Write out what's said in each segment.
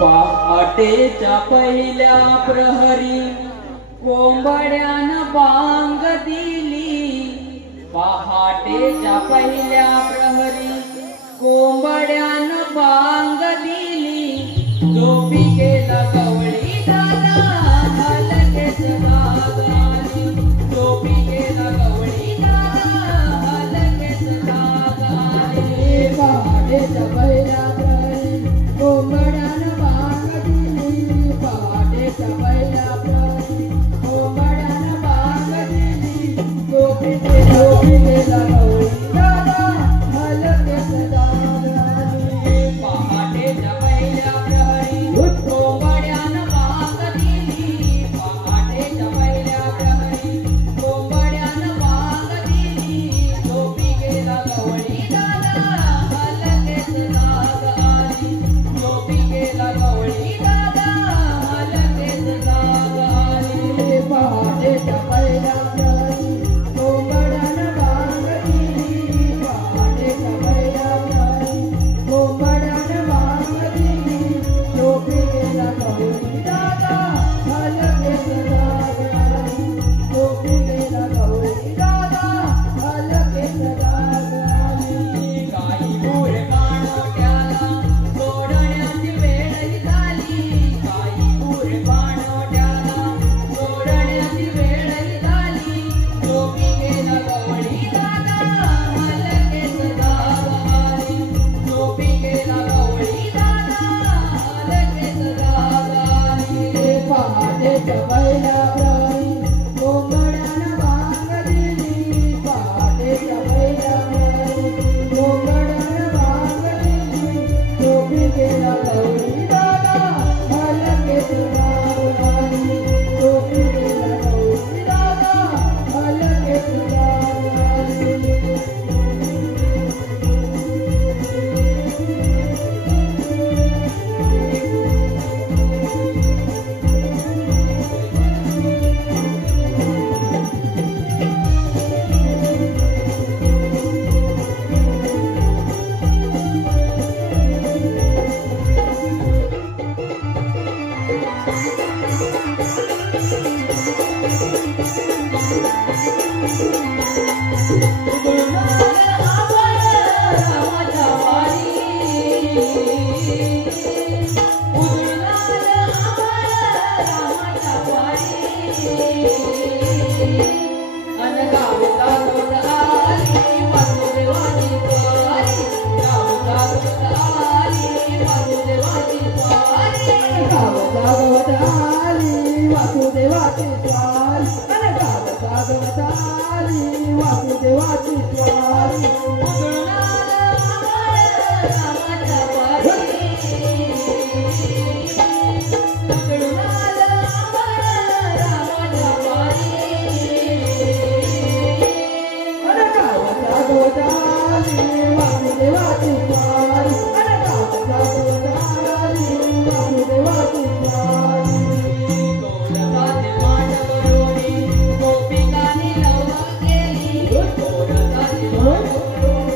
पहाटेच्या पहिल्या प्रहरी कोंबड्यानं बांग दिली, पहाटेच्या पहिल्या प्रहरी कोंबड्यानं बांग दिली, झोपी गेला गवळी दादा हलकेच जाग आली, झोपी गेला गवळी दादा हलकेच जाग आली. पहाटेच्या पहिल्या प्रहरी कोंबड्यानं बांग दिली, पहाटेच्या पहिल्या प्रहरी कोंबड्यानं बांग दिली, झोपी गेला गवळी दादा हलकेच जाग आली. पहाटेच्या पहिल्या प्रहरी कोंबड्यानं बांग दिली, पहाटेच्या पहिल्या प्रहरी कोंबड्यानं बांग दिली, झोपी गेला गवळी दादा हलकेच जाग आली, झोपी गेला गवळी दादा हलकेच जाग आली. पहाटेच्या पहिल्या प्रहरी कोंबड्यानं बांग दिली, पहाटेच्या पहिल्या प्रहरी कोंबड्यानं बांग दिली, झोपी गेला गवळी दादा हलकेच जाग आली, झोपी गेला गवळी दादा हलकेच जाग आली. काही मूळ कानोट्याला सोडण्याची वेळ झाली, काही मूळ कानोट्याला सोडण्याची वेळ झाली, झोपी गेला गवळी दादा हलकेच जाग आली, झोपी गेला गवळी दादा हलकेच जाग आली. पहाटेच्या पहिल्या प्रहरी कोंबड्यानं बांग दिली, पहाटेच्या पहिल्या प्रहरी कोंबड्यानं बांग दिली, झोपी गेला गवळी दादा हलकेच जाग आली, झोपी गेला गवळी दादा हलकेच जाग आली. गावत आली वासुदेवाची स्वारी, गावत आली वासुदेवाची स्वारी. गावत आली वासुदेवाची स्वारी, गावत आली वासुदेवाची स्वारी. गोरखाचे मांडवरोणी गोपिकांनी लव केली, गोरखाचे मांडवरोणी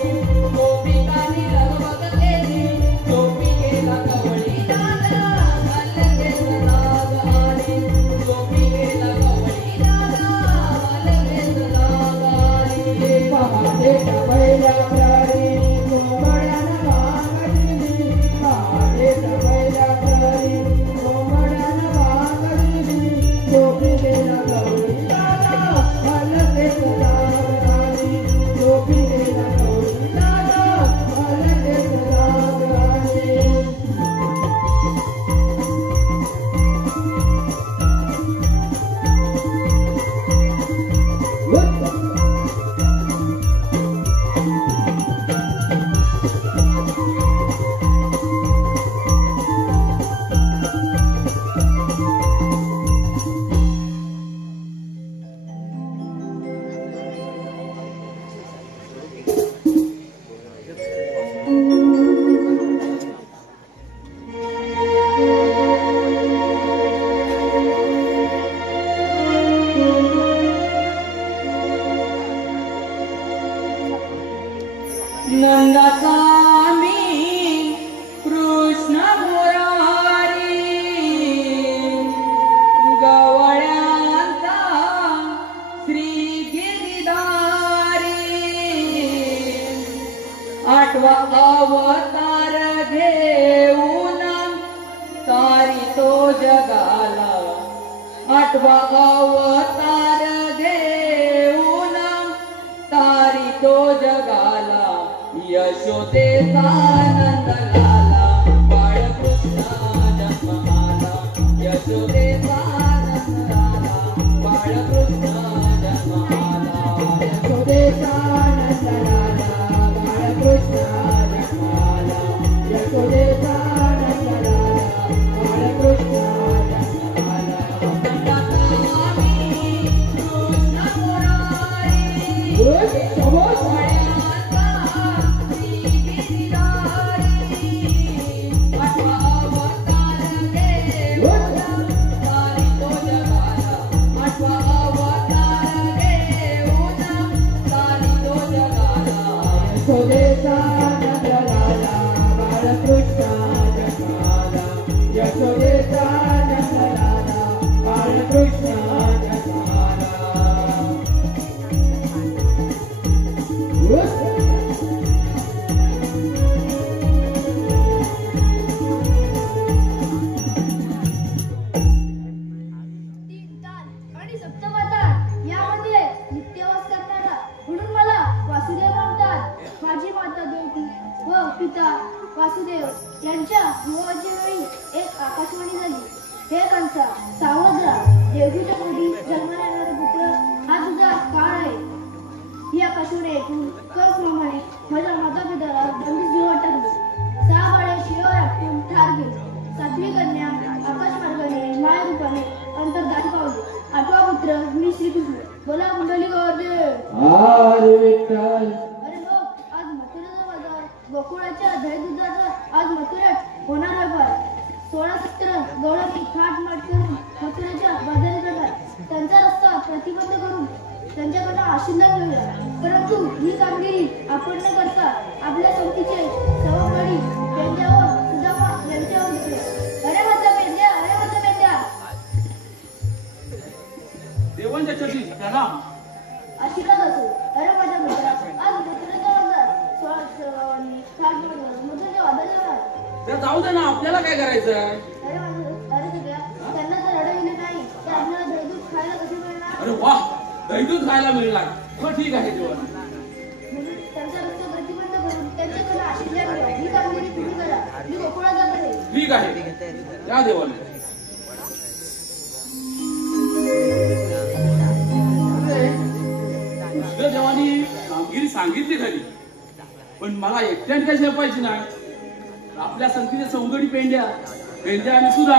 अवतार घेऊन तारी तो जगाला यशोदेचा आनंद लाला बाळकृष्ण जन्माला यशोदेचा आनंद लाला बाळकृष्ण जन्माला यशोदेचा आनंद लाला बाळकृष्ण जन्माला यशोदेचा आनंद लाला बाळकृष्ण जन्माला यशोदेचा आनंद लाला बाळकृष्ण जन्माला यशोदेचा आनंद लाला बाळकृष्ण जन्माला तीन ताल आणि सप्तमाताल यामध्ये नित्यवास करणारा म्हणून मला वासुदेव म्हणतात. माझी माता देवकी व पिता वासुदेव यांच्या विवाहाच्या वेळी एक आकाशवाणी झाली. हे कंसा सावध राहा. देवकीच्या पोटी जन्माला येणारा पुत्र हा तुझा काळ आहे. ही आकाशवाणी ऐकून कर्प्रमाणे माझ्या माता पित्याला बंदीच जीवात टाकली. 6 बाळे शिवावर आपटून ठार केले. 7वी कन्या आकाशमार्गाने माया रूपाने अंतर्धान पावली. 8वा पुत्र मी श्रीकृष्ण. बोला कुंडली गोवर्धन. हरे विठ्ठल. अरे लोक, आज मथुरेचा बाजार गोकुळाच्या दही दुधाचा आज मथुऱ्यात होणार व्यापार. 16-17 गवळणी थाटमाट करून मथुरेच्या बाजारात जातात. त्यांचा रस्ता प्रतिबंध करून त्यांच्याकडनं आशीर्वाद घेऊया. परंतु ही कामगिरी आपण न करता आपल्या संगतीचे सवंगडी त्यांच्यावर सुदामा यांच्यावर घेतले. अरे माझा मेंढ्या, अरे माझा मेंढ्या. देवांच्या चटी त्याला आशीर्वाद असो. अरे माझ्या मित्रा, आज मथुरेचा बाजार 16 गवळणी थाटमाट करून मथुरेच्या बाजारात. त्या जाऊ दे ना, आपल्याला काय करायचं? अरे सगळ्या त्यांना जर अडविले नाही तर आपल्याला दहीदूध खायला कसे मिळणार? अरे वाह, दहीदूध खायला मिळणार. हो ठीक आहे जेवण. म्हणून त्यांचा रस्ता प्रतिबंध करून त्यांच्याकडे आशीर्वाद घ्या. ही कामगिरी तुम्ही करा. मी गोकुळात जात आहे. ठीक आहे, या देवाने. कृष्ण देवानी कामगिरी सांगितली खरी, पण मला एकट्याने काय झेपायची नाही. आपल्या संगतीने सौंदडी पेंड्या आणि सुद्धा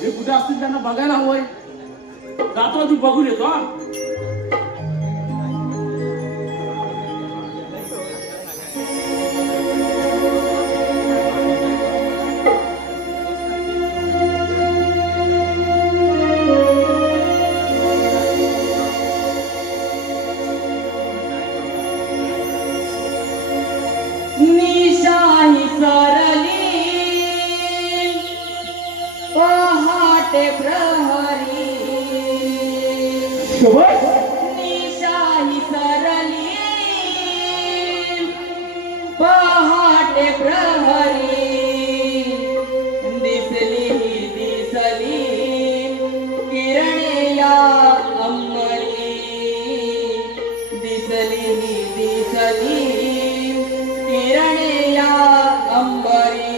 हे कुठे असतील त्यांना बघायला हवंय. जातो तू बघून येतो. हा निशाही सरली पहाटे प्रहरी निशाही सरली पहाटे प्रहरी दिसली किरणे या अंबरी दिसली किरणे या अंबरी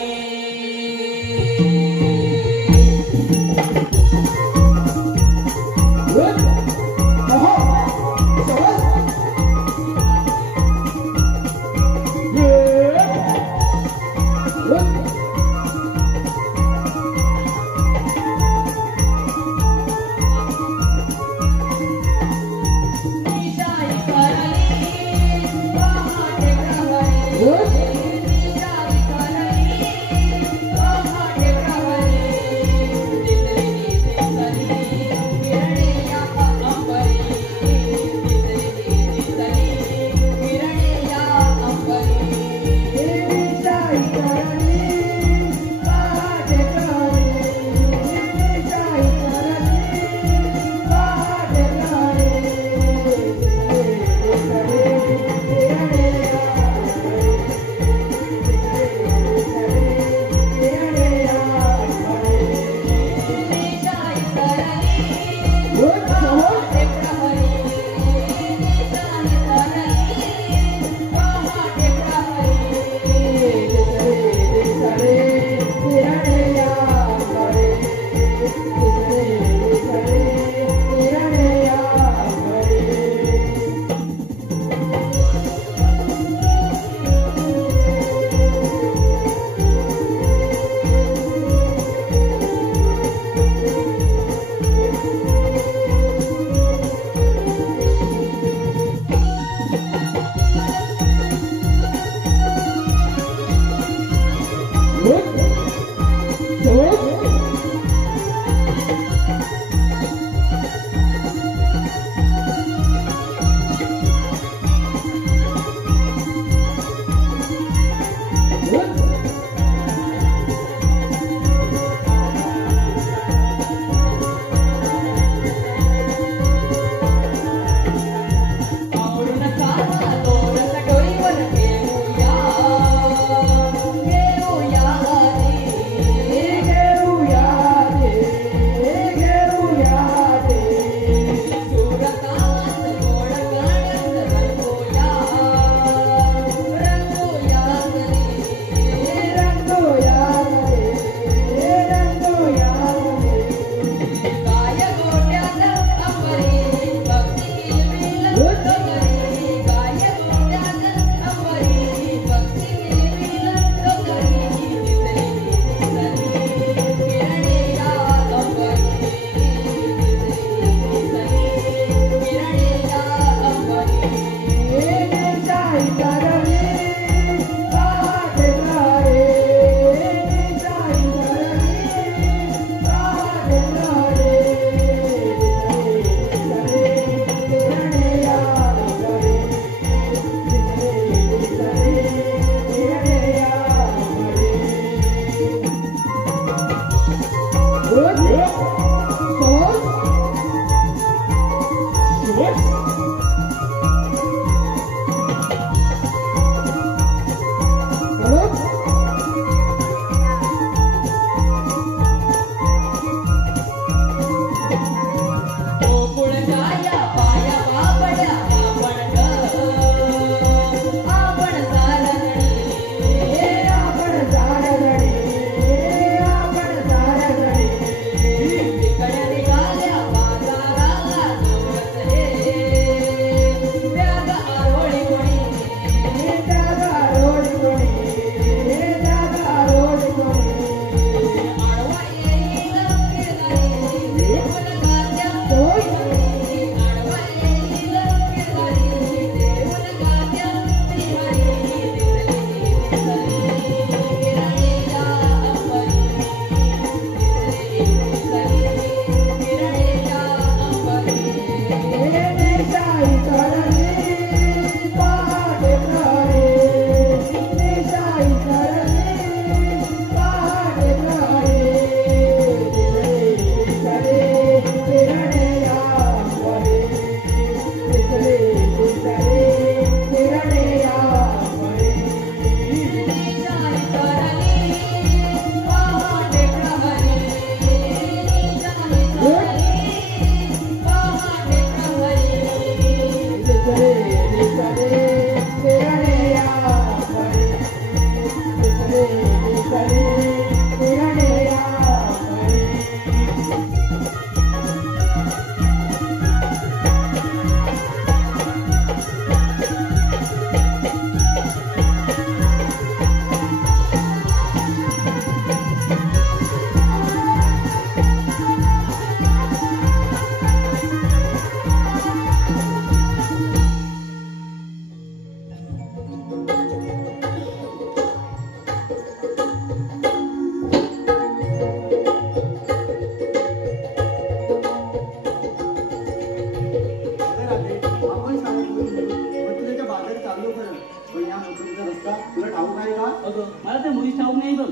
अगं मला ते मुळीच ठाऊक नाही बघ.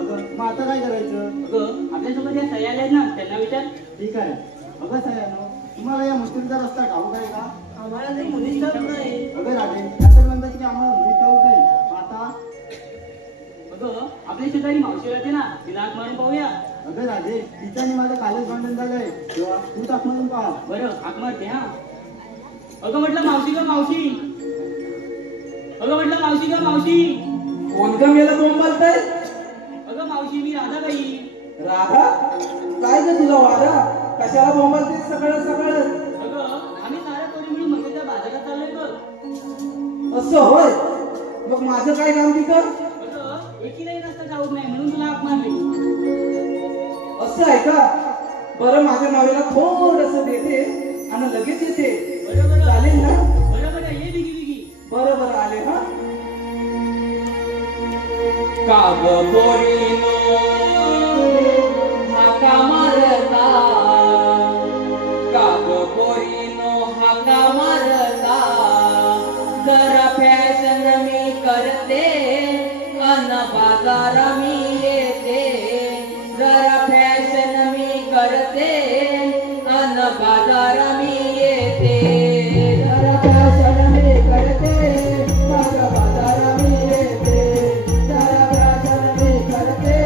अगं मग आता काय करायचं? अगं आपल्यासोबत या सह्या आहेत ना, त्यांना विचार. ठीक आहे. अगं सह्यानो, तुम्हाला या मुश्किलचा रस्ता ठाऊक आहे का? आम्हाला ते मुलीच ठाऊक नाही. अगं राजे, असं म्हणतात की आम्हाला मुली ठाऊक नाही. मग आता अगं आपल्या शेजारी मावशी राहते ना, तिला हात मारून पाहूया. अगं राजे, तिचं आणि माझं कालच भांडण झालंय. तेव्हा तू ताक म्हणून पहा. बरं हात मारते हा. अगं म्हटलं मावशी ग मावशी. अगं म्हटलं मावशी ग मावशी. कोण का मेला बोंबालताय? अगं मावशी मी राधाबाई. राधा, काय ग तुझा वादा? कशाला बोंबालते सगळं सगळं? अगं आम्ही साऱ्या पोरी मिळून मंदिरच्या बाजारात चाललोय बघ. असं होय? मग माझं काय काम तिथं? अगं एकीलाही रस्ता ठाऊक नाही म्हणून तुला हाक मारली. असं आहे का? बरं माझ्या नावेला थोडस देते आणि लगेच येते. बरोबर चालेल ना? बरोबर ये बिगी बिगी. बरं बरं आले हा. काग पोरीनो हाका मारता, काग पोरीनो हाका मारता, जरा फॅशन मी करते अन बाजार मी येते, जरा फॅशन मी करते अन बाजार मी येते, जरा फॅशन मी करते अन बाजार मी येते, जरा फॅशन मी करते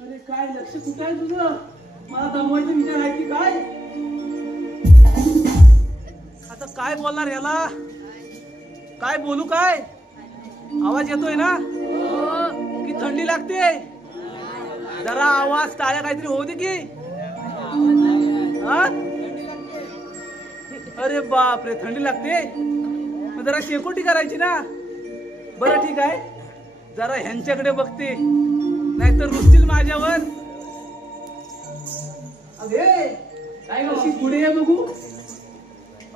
अरे काय लक्ष कुठे आहे तुझं? मला दमवायचा विचार आहे की काय? आता काय बोलणार याला? काय बोलू काय? आवाज येतोय ना? की थंडी लागते? जरा आवाज टाळ्या काहीतरी होऊ दे की. हा? अरे बापरे, थंडी लागते? मग जरा शेकोटी करायची ना. बरं ठीक आहे, जरा ह्यांच्याकडे बघते, नाहीतर रुसतील माझ्यावर. अगे काय कशी पुढे ये बघू.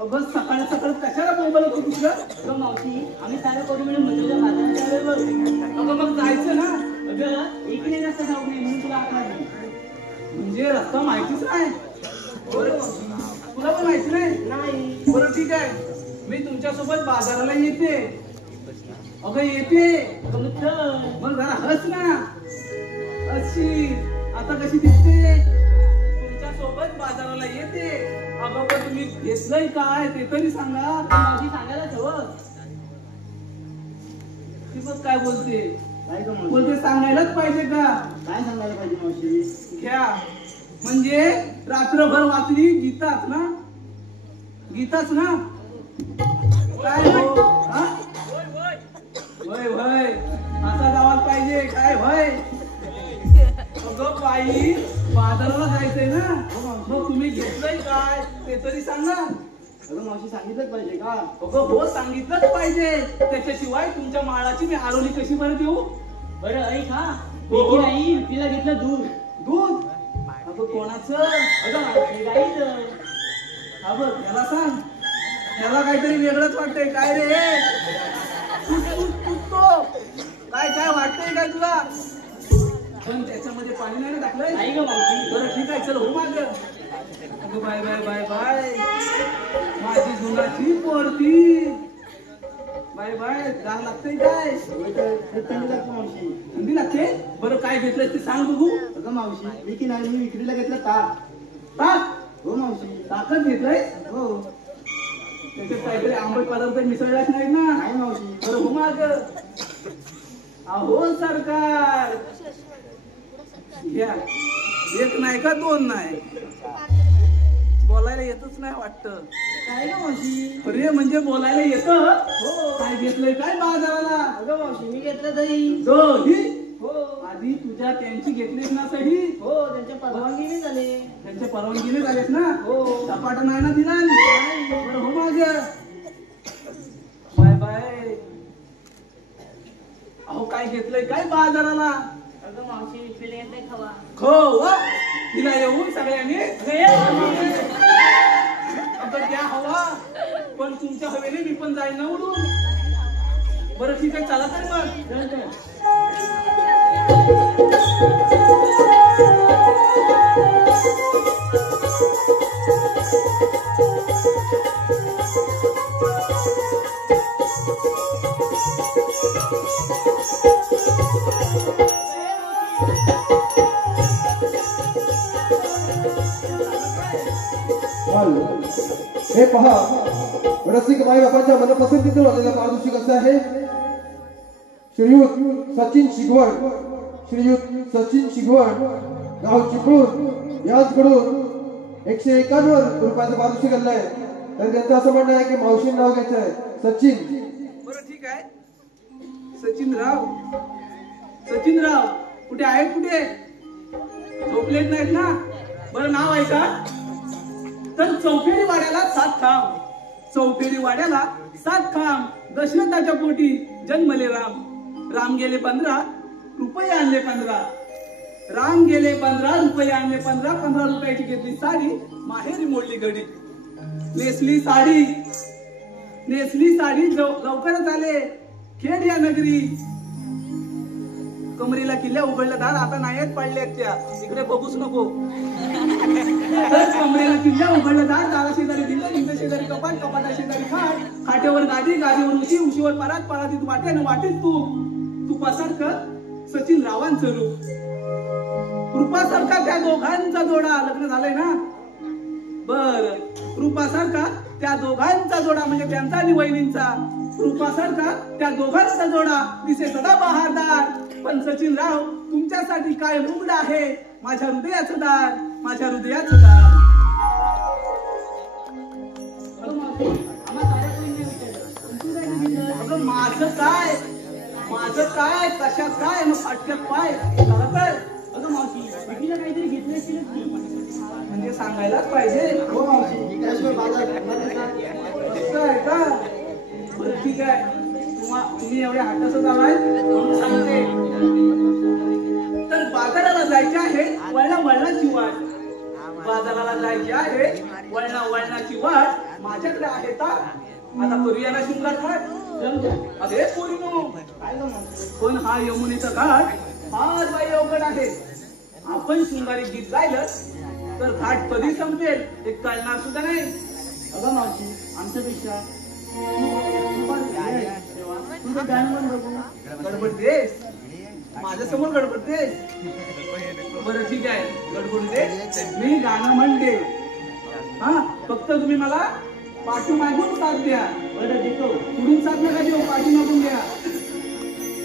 अगं सकाळ सकाळ कशाला मोबाईल होतो तुझं? अगं मावशी, आम्ही सारं करू मिळून मंदिराच्या बाजारात आलोय बघ. अगं मग जायचं ना. अगं एकीने जास्त जाऊ नये म्हणून तुला आठवण आली. म्हणजे रस्ता माहितीच नाही. बरं, तुला पण माहिती नाही? बरं ठीक आहे, मी तुमच्यासोबत बाजाराला येते. अगं येते, मग जरा हस ना. अशी आता कशी दिसते? तुमच्या सोबत बाजाराला येते. अगं पण तुम्ही घेतलंय काय ते तरी सांगा. मावशी सांगायलाच हवं. ती बघ काय बोलते. काय का मावशी? बोलते सांगायलाच पाहिजे का? काय सांगायला पाहिजे मावशी? घ्या, म्हणजे रात्रभर वाचली गीताच ना? गीताच ना? काय हो? हा? होय होय, असा गावात पाहिजे काय होय? अगं बाई, बाजाराला जायचंय ना, मग तुम्ही घेतलंय काय ते तरी सांगा. अगं मावशी सांगितलंच पाहिजे का? अगं हो, सांगितलंच पाहिजे. त्याच्याशिवाय तुमच्या माळाची मी आरोली कशी परत येऊ? बरं ऐक हा, हो. एकी नाही तिला घेतलं दूध. दूध? अगं कोणाचं? अगं मावशी गाईचं. हा बघ, याला सांग. याला काहीतरी वेगळंच वाटतंय काय रे? काय काय वाटतंय काय तुला? पण त्याच्यामध्ये पाणी नाही ना टाकलंय? नाही गं मावशी. बरं ठीक आहे, चल हो माग. अगं बाय बाय बाय बाय, माझी जुनाची पोरती. बाय बाय, गार लागतंय काय? खूप थंडी लागते मावशी. थंडी लागते? बरं काय घेतलंय ते सांग बघू. अगं मावशी, विकी नाही, मी विक्रीला घेतलं ताक. ताक? हो मावशी. ताकद घेतलंय? हो. त्याच्यात काहीतरी आंबट पदार्थ मिसळलाच नाही ना? नाही मावशी. बरं हो माग. अहो सरकार, घ्या. एक नाही का दोन नाही, बोलायला येतच नाही वाटतं. काय गं मावशी? अरे म्हणजे बोलायला येतं? हो. काय घेतलंय काय बाजाराला? अगं मावशी, मी घेतलं दही. दही? हो आधी तुझ्या त्यांची घेतलीस ना सही? हो, त्यांच्या परवानगीने झाले. त्यांच्या परवानगीने झालेस ना? हो. सपाटा नाही ना दिला? बरं हो माग. Bye bye. अहो काय घेतलंय काय बाजाराला? अगं मावशी, विकलेले येत नाही खावा. खो वा, तिला येऊन सगळ्यांनी आता द्या हवा, पण तुमच्या हवेने मी पण जाईन ना उडून. बरं ठीक आहे, चला तर मग. हे पहा, रसिक माई बापांच्या मनपसंतीतून आलेला पारितोषिक असं आहे. श्रीयुत सचिन शिगवण, श्रीयुत सचिन शिगवण, गाव चिपळूण यांच्याकडून 151 रुपयाचं पारितोषिक आणलंय. तर त्यांचं असं म्हणणं आहे की मावशीन नाव घ्यायचं आहे, सचिन. बरं ठीक आहे, सचिनराव. सचिनराव कुठे आहेत? कुठे झोपलेत नाहीत ना? बरं नाव आहे का? तर चौफेरी वाड्याला 7 खांब, चौफेरी वाड्याला 7 खांब, दशरथाच्या पोटी जन्मले राम. राम गेले 15 रुपये आणले 15. राम गेले 15 रुपये आणले 15. 15 रुपयाची घेतली साडी, माहेरी मोडली घडी. नेसली साडी लवकरच आले खेड या नगरी. कमरीला किल्ल्या उघडलं दार, आता नाहीत पडल्यात त्या, इकडे बघूच नको. कमरेला किल्ल्या उघडलं दार, दारा शेजारी दिलं, दिलं शेजारी कपाट, कपाटा शेजारी खाट, खाटेवर गादी, गादीवर उशी, उशीवर परात, परातीत वाटे न वाटेत तू पसार कर सचिन रावांचं रूप. रूपासारखा त्या दोघांचा जोडा, लग्न झालंय ना बर. रूपासारखा त्या दोघांचा जोडा म्हणजे त्यांचा आणि वहिनींचा. रूपासारखा त्या दोघांचा जोडा दिसे सदा बहारदार. पण सचिन राव तुमच्यासाठी काय उघड आहे माझ्या हृदयाचं दार, माझ्या हृदयाचं दार. अगं माझं काय कशात काय मग फाटक्यात पाय झालं तर. अगं मावशी विक्रीला काहीतरी घेतलं असेलच की. म्हणजे सांगायलाच पाहिजे. हो मावशी, त्याशिवाय बाजार भरणार नाही. असं आहे का? बरं ठीक आहे, तुम्ही एवढ्या हट्टासच आलाय म्हणून सांगते. तर बाजाराला जायचे आहे वळणाची वाट. बाजाराला जायचे आहे वळणाची वाट. माझ्याकडे आहे का आता करूया ना शृंगार घाट. अरे पोरीनो, पण हा यमुनेचा घाट फार बाई अवघड आहे. आपण शृंगारी गीत गायलं तर घाट कधी संपेल हे कळणार सुद्धा नाही. अगं मावशी, आमच्यापेक्षा तुझं गाणं पण बघू. गडबडतेस माझ्या समोर गडबडतेस. बरं ठीक आहे, गडबडू दे, मी गाणं म्हणते. हा फक्त तुम्ही मला पाठी मागून साथ द्या. बरं देतो. पुढून साथ नका देऊ, पाठी मागून द्या.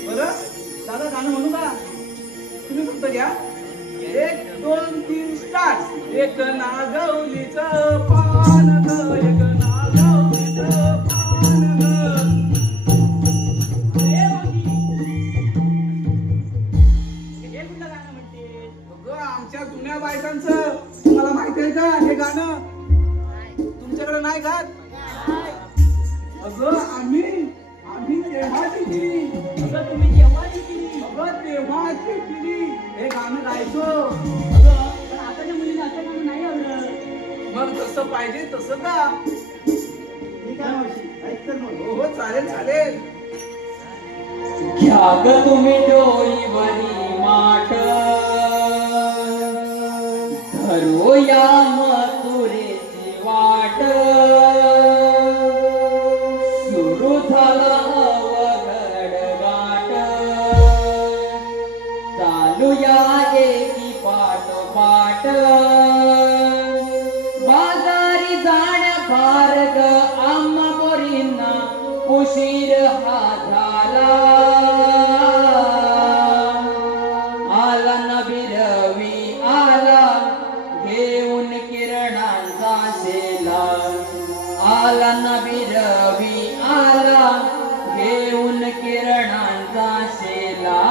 बरं दादा गाणं म्हणू का? तुम्ही फक्त घ्या. 1 2 3 स्टार्ट. एक नागवलीचं पान ग, एक नागवलीचं पान ग. आमच्या जुन्या बायकांचं तुम्हाला माहिती आहे का हे गाणं? तुमच्याकडे नाही गात? अगं आम्ही तेव्हाची पिढी. अगं तुम्ही तेव्हाची पिढी. अगं तेव्हाची पिढी हे गाणं गायचो. अगं पण आताच्या मुलीला असं गाणं नाही आवडत. मग जसं पाहिजे तसं का? ठीक आहे मावशी, ऐक तर मग. हो चालेल. घ्या ग तुम्ही डोईवरी माठ, धरूया मथुरेची वाट. सुरू झाला अवघड गाठ, चालूया एकी पाठोपाठ. बाजारी जाण्या फार ग आम्हा पोरींना उशीर हा झाला. आला नबी रवी आला घेऊन किरणांचा शेला. आला नबी रवी आला घेऊन किरणांचा शेला.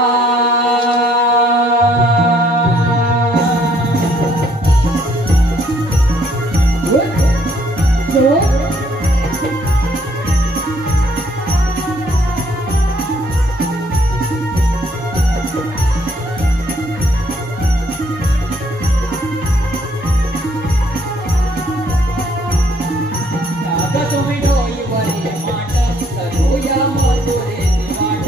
तुम्ही डोईवरी माठ, धरूया मथुरेची वाट.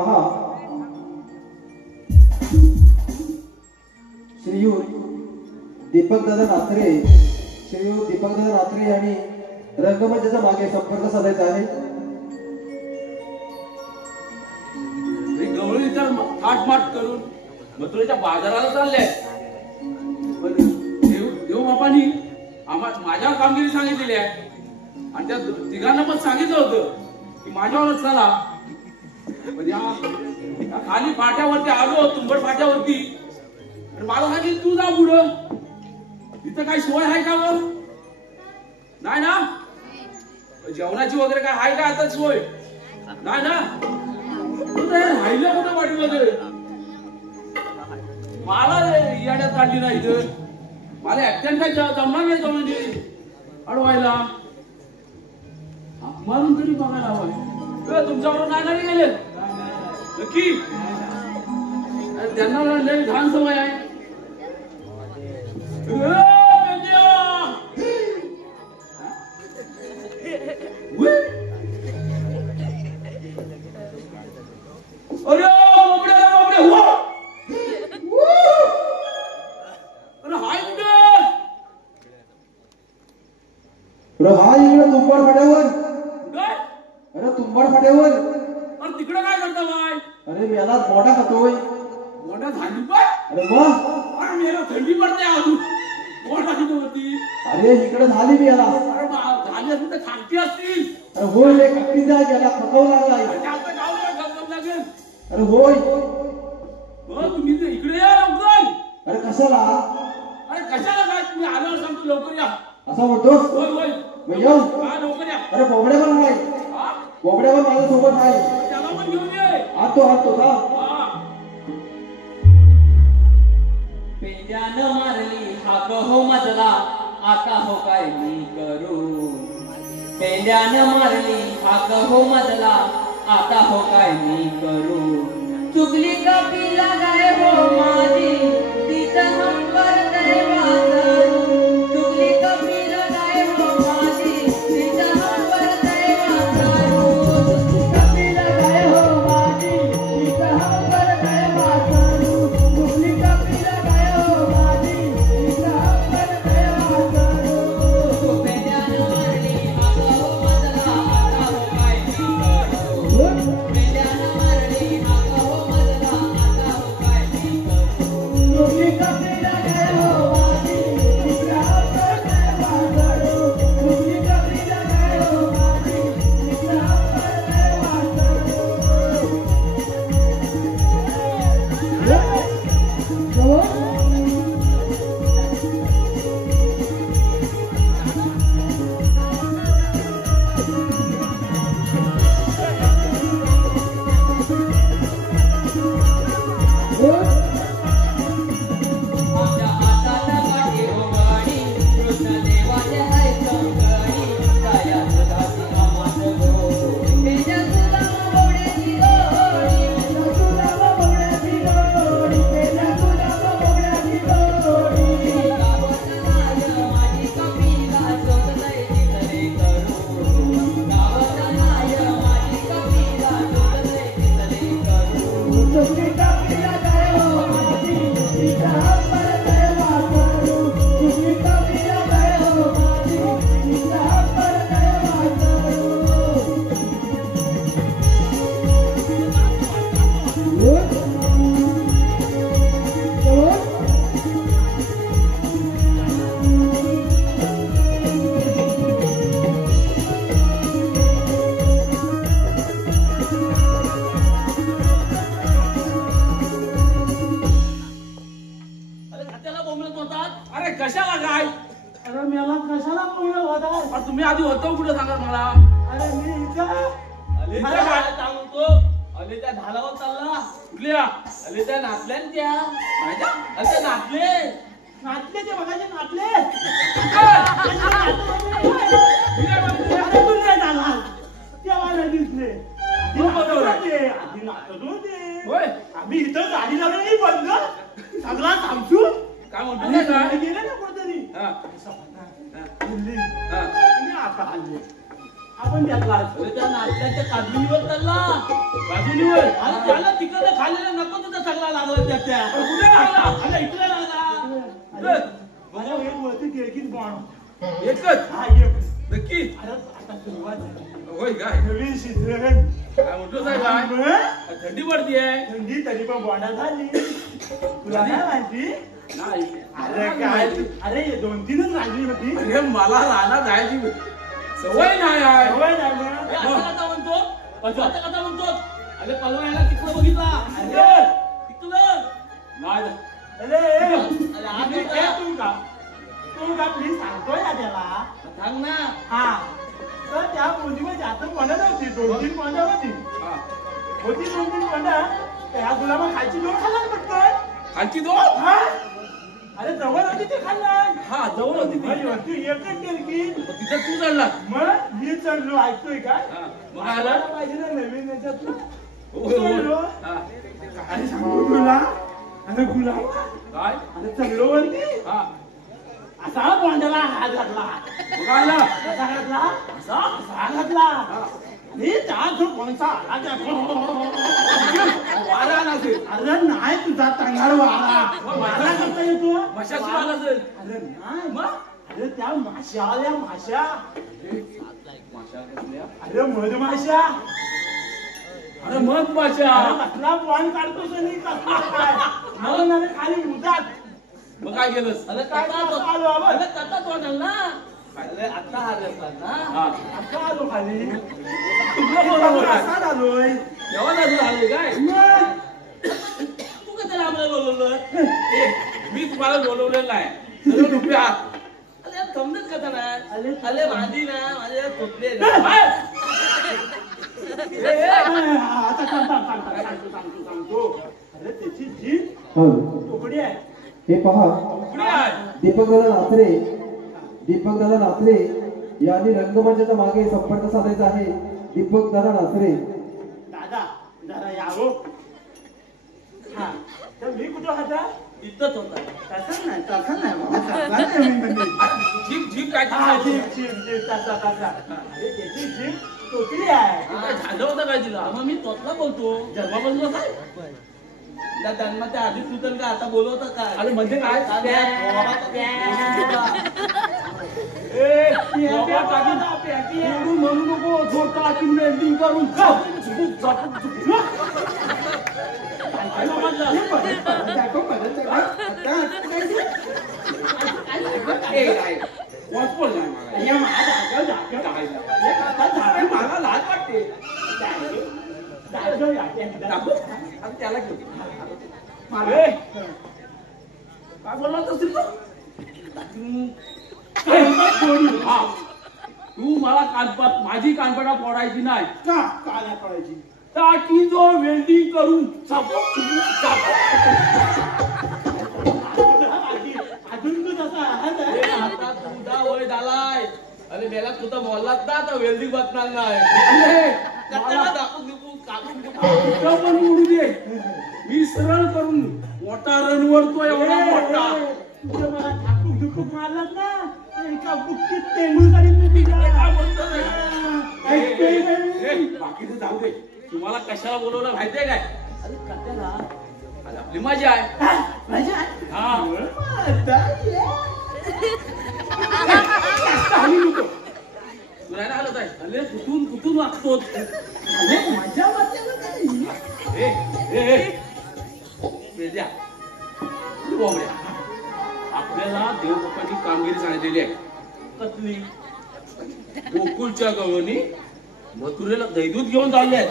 पहा श्रीयुत दीपकदादा नात्रे यांनी रंगमंचाच्या मागे संपर्क साधायचा आहे. गवळी तर थाटमाट करून मथुरेच्या बाजाराला चालले. पण देव बापांनी माझ्यावर कामगिरी सांगितलेली आहे आणि त्या तिघांना पण सांगितलं होतं की माझ्यावरच चला. पण या खाली फाट्यावरती आलो, तुंबड फाट्यावरती, आणि मला सांगितलं तू जा पुढं. तिथं काही सोय आहे का? वर नाही ना? जेवणाची वगैरे काय आहे का आता सोय? नाही ना? राहिलं कुठं वाटलं वगैरे? मला येण्यात काढली नाही इथं. मला एकट्याने काय जमणार नाही का म्हणजे अडवायला? मारून तरी बघायला हवं. तुमच्याबरोबर नाही गेले नक्की? त्यांना लय घाण सवय आहे. अरे हाय इकडे तुंबाड फाट्यावर. अरे तुंबाड फाट्यावर. अरे तिकडे काय करता बाय? अरे मेला मोठा खातोय. मोठा झाली पाय? अरे मग अरे मेला थंडी पडते अजून. मोठा किती होती? अरे इकडे झाली मेला. अरे झाली असतील तर खालती असतील. अरे होय रे कट्टी जाय गेला थकव लागलाय. जास्त गावला गमगम लागेल. अरे होय तुम्ही इकडे या लवकर. अरे कशाला? अरे कशाला काय? तुम्ही आल्यावर सांगतो लवकर या. असं म्हणतोस? होय होय येऊ. हा लवकर या. अरे बोबड्या पण आहे. बोबड्या पण माझ्या सोबत आहे. त्याला पण घेऊन ये. आणतो का? पेंड्यानं मारली हाक हो मजला, आता हो काय मी करू? पेंड्यानं मारली हाक हो मजला, आता हो काय मी करू? चुकली का पिला गाय हो माझी, तिचं हंबर दैवाचं. चुकली का पिला गाय हो माझी, तिचं हंबर दैवाचं. चुकली का पिला गाय हो माझी, तिचं हंबर दैवाचं. चुकली का पिला गाय हो माझी, तिचं हंबर दैवाचं. पेंड्यानं मारली हाक हो मजला, आता हो काय मी करू? पेंड्यानं मारली हाक हो मजला, आता हो काय मी करू? चुकली का पिला गाय हो माझी, तिचं हंबर दैवाचं. चुकली का पिला गाय हो माझी, तिचं हंबर आमच्या हातात काठी हो गाडी, कृष्णदेवाचे हाय संगडी. दया तुझाची आम्हास गो, पेंड्या तुला बोबड्याची गोडी. तुला बोबड्याची गोडी, पेंड्या तुला बोबड्याची गोडी. गावात नाय माझी कपिला, शोधलंय तिथले करू. गावात नाय माझी कपिला, शोधलंय तिथले करू. चुकली कपिला गाय हो माझी, तिचं हंबर दैवाचं. चुकली कपिला गाय हो माझी, तिचं हंबर दैवाचं. अरे खात्याला बोंबलत होतात. अरे कशाला काय? अरे मेला कशाला बोलणं होता? अरे तुम्ही आधी होतो कुठं सांगा मला? अरे मी इथं अले मला काय सांगतो? अले त्या ढालावर चालला. कुठल्या? अले त्या नाचल्या ना त्या. माझ्या? अले त्या नाचले. नाचले ते बघायचे नाचले. मी काय म्हणतोय? अरे तू नाही झाला. तेव्हा नाही दिसले. हो, बरोबर. आधी नाचत होते. होय आम्ही इथं गाडी लावली बंद सगळा थांबसून काय आणि म्हणतो काय? पुढे गेले ना कुठेतरी हा दिल्ली हा आणि आता आले आपण पण त्यातला अरे त्या नाटकाच्या काजूनीवर चालला. काजूनीवर आणि त्याला तिकडे खाल्लेला नको तिथं चांगला लागला त्या कुठे लागला? अरे इकडे लागला. माझ्या वरती केळकीत बॉन्ड एकच हा एक नक्की. अरे आता सुरुवात झाली. होय काय नवीन सीझन काय म्हटलं साहेब काय थंडी पडतीये. थंडी तरी पण बॉन्डा झाली. तुला नाही माहिती? नाही. अरे काय अरे 2-3च राहिली होती. अरे मला राहणार जायची सवय नाही आहे. सवय झाली. आता कसा म्हणतो? आता कसा म्हणतो? अरे पलवायला तिकडं बघितला. अरे तिकडं नाही. अरे आम्ही तू का प्लीज सांगतोय ना त्याला सांग ना. हा तर त्या मुलीवर जास्त पडत होती 2-3 पॉंडा होती हा. 2-3 पॉंडा त्या गुलाबा खायची दोन खाल्ला पटकन. खालची दोन. हा अरे जवळ होती ते खाल्ला. हा जवळ होती ती. वरती एकच केलकी. मग तिथं तू चढला. मग मी चढलो ऐकतोय काय हा. मग काय आलं? पाहिजे ना नवीन याच्यात होय, होय. चढलो. हा. काय सांगू तुला अरे गुलाबा काय? अरे चढलो वरती हा. असा पॉंडाला हात घातला. मग काय आलं? कसा घातला असा घातला आणि त्या जो कोणचा आला त्या वारा नसेल. अरे नाही तुझा टंगार वारा वारा करता येतो. मशाची वारा असेल. अरे नाही मग? अरे त्या माश्या आल्या माश्या. माशा कसल्या? अरे मधमाश्या. अरे मग माशा. अरे कसला पॉईंट काढतोस आणि कसला काय मला खाली उदात. मग काय केलंस? अरे काय काका कसं आलो आबा? अरे काका तो आणल ना. अरे आता आले असतात ना. हा. आता आलो खाली तुला बोलवलं काय? असा आलोय जेवण अजून आले काय? मग तू कशाला आम्हाला बोलवलं? मी तुम्हाला बोलवलेलं नाही. सगळं रुपये आहात. अरे समजत कसा नाही. अरे, अरे माझी ना माझे तोतले आता सांगतो. अरे त्याची जीभ हो तोकडी आहे. हे पहा कुठे आहे? दीपकदादा नात्रे यांनी रंगमंचाच्या मागे संपर्क साधायचा आहे. दीपकदादा नात्रे. दादा जरा यावं. हा तर मी कुठं होता? इथंच होता. तसं नाही बाबा, तसं नाही मी म्हणजे. जीप जीप काय हा, ते जीभ, तसा. अरे त्याची जीभ तोकडी आहे. काय झालं होतं काय तिला? मग मी तोतला बोलतो. जन्मापासून काय? त्या जन्माच्या आधी सुचल का आता बोलवता काय? अरे म्हणजे काय? ए, बाबा, टाकी. एवढं म्हणू नको. झोपता की मेल्डिंग करून काय समजलं? वाचपळ नाही मला. या माझ्या जागेवर काय? मला लाज वाटते. जागेवर जागेवर. दाखव. आणि त्याला घेऊ. मागे. काय बोलला असेल तो? हा. तू मला कानपट माझी कानपटा फोडायची नाही. का काय पडायची? टाकी जो वेल्डिंग करून अजून तू तसा आहात आहे? आता तुझा वय झालाय. अरे मेला तुझा बोललात ना तर वेल्डिंग बसणार नाही. कशाला दाखवून देऊ काढून देऊ. कुठं पण उडू दे. मी सरळ करून मोठा रन वरतो एवढा मोठा. तुझं मला ठाकूक धुकूक मारलात ना एका बुक्कीत तेंगूळ काढीन मी तिकडे. काय बोलतोय? बाकीचं जाऊ दे. तुम्हाला कशाला बोलवलं माहितीये काय? अरे कशाला? आज आपली मजा आहे. माझ्या हा. आली नको. तुला नाही आलं काय? अरे कुठून वागतो? माझ्या वाटल्यावर नाही. द्या. बोंबड्या. आपल्याला देवबापाची कामगिरी सांगितलेली आहे. कसली? गोकुळच्या गवळणी मथुरेला दैदूत घेऊन चालले आहेत.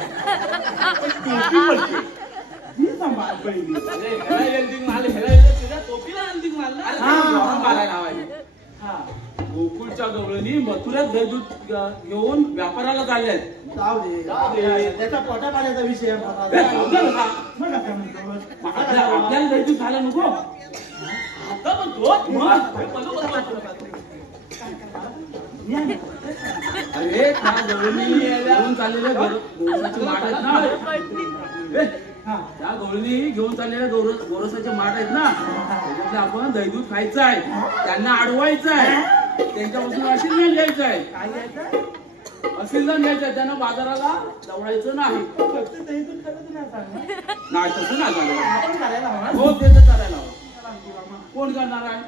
ही सांभाळ पहिली. अरे ह्याला वेल्डिंग मारले ह्याला तुझ्या टोपीला वेल्डिंग मारला. अरे हा. ते मारायला लावायचे. हा गोकुळच्या गवळणी मथुरेत दैदूत घेऊन व्यापाराला चालले आहेत. जाऊ दे. त्याचा पोटा पाण्याचा विषय आहे ए, मला. जाऊ दे ना. मग काय म्हणतो? आपल्याला दैदूत झालं नको. आता म्हणतो मग हे बरोबर या ना. अरे त्या गवळणी घेऊन चाललेल्या गोरसाचे माठ आहेत ना. ए, हा. त्या गवळणी घेऊन चाललेल्या गोरसाचे माठ आहेत ना. त्याच्यातले आपण दैदूत खायचं आहे. त्यांना अडवायचं आहे. त्यांच्यापासून आशीर्वाद घ्यायचा आहे. काय घ्यायचं? असेल ना घ्यायचं त्यांना बाजाराला दवडायचं नाही. फक्त दही दूध करायचं नाही सांग. नाही तसं नाही झालं. आपण करायला हवा. हो त्याचं करायला हवं. कोण करणार आहे?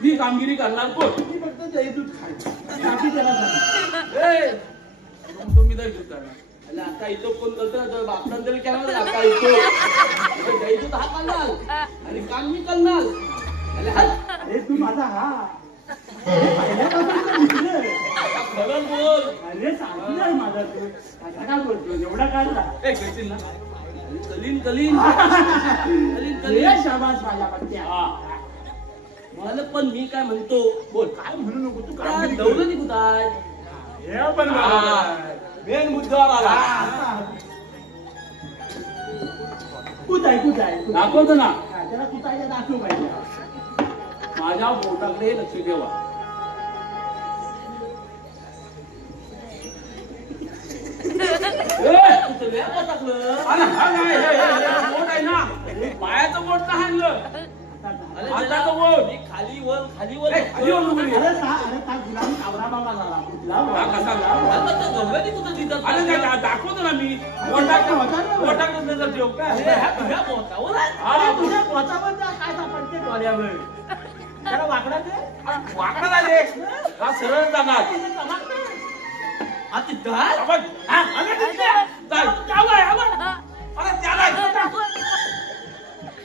मी कामगिरी करणार कोण? मी फक्त दही दूध खायचं. बाकी त्याला सांग. तुम्ही दही दूध करणार. आता इथं कोण करतो बापनं तरी केला आता इथं दही दूध हा करणार आणि काम मी करणार. अरे तू माझा हा पहिल्यापासून दिसलं. खरं बोल. अरे सांगितलं माझा तू आता काय बोलतो एवढा काढला. करशील ना कलीन कलीन कलीन कलीन. ए शाबास माझ्या पत्त्या. मला पण मी काय म्हणतो बोल. काय म्हणू नको तू काय काय दौलती कुठं आहे? हे पण मेन मुद्द्यावर आला. कुठाय कुठाय दाखवतो ना. त्याला कुठायला दाखव पाहिजे. माझ्या बोटाकडे लक्ष ठेवा. बोट आहे ना पायाचं बोट नाही आणलं. हाताचं बोट खाली वर खाली वर खाली वर नुकरी. अरे का गुलामी आवरा बाबा झाला कुठला दाखवतो ना मी बोटाकडे नजर ठेव. अरे तुझ्या पोचावर काय सापडते डोळ्यावर त्याला वाकडा ते वाकडा झाले हा सरळ जाणार.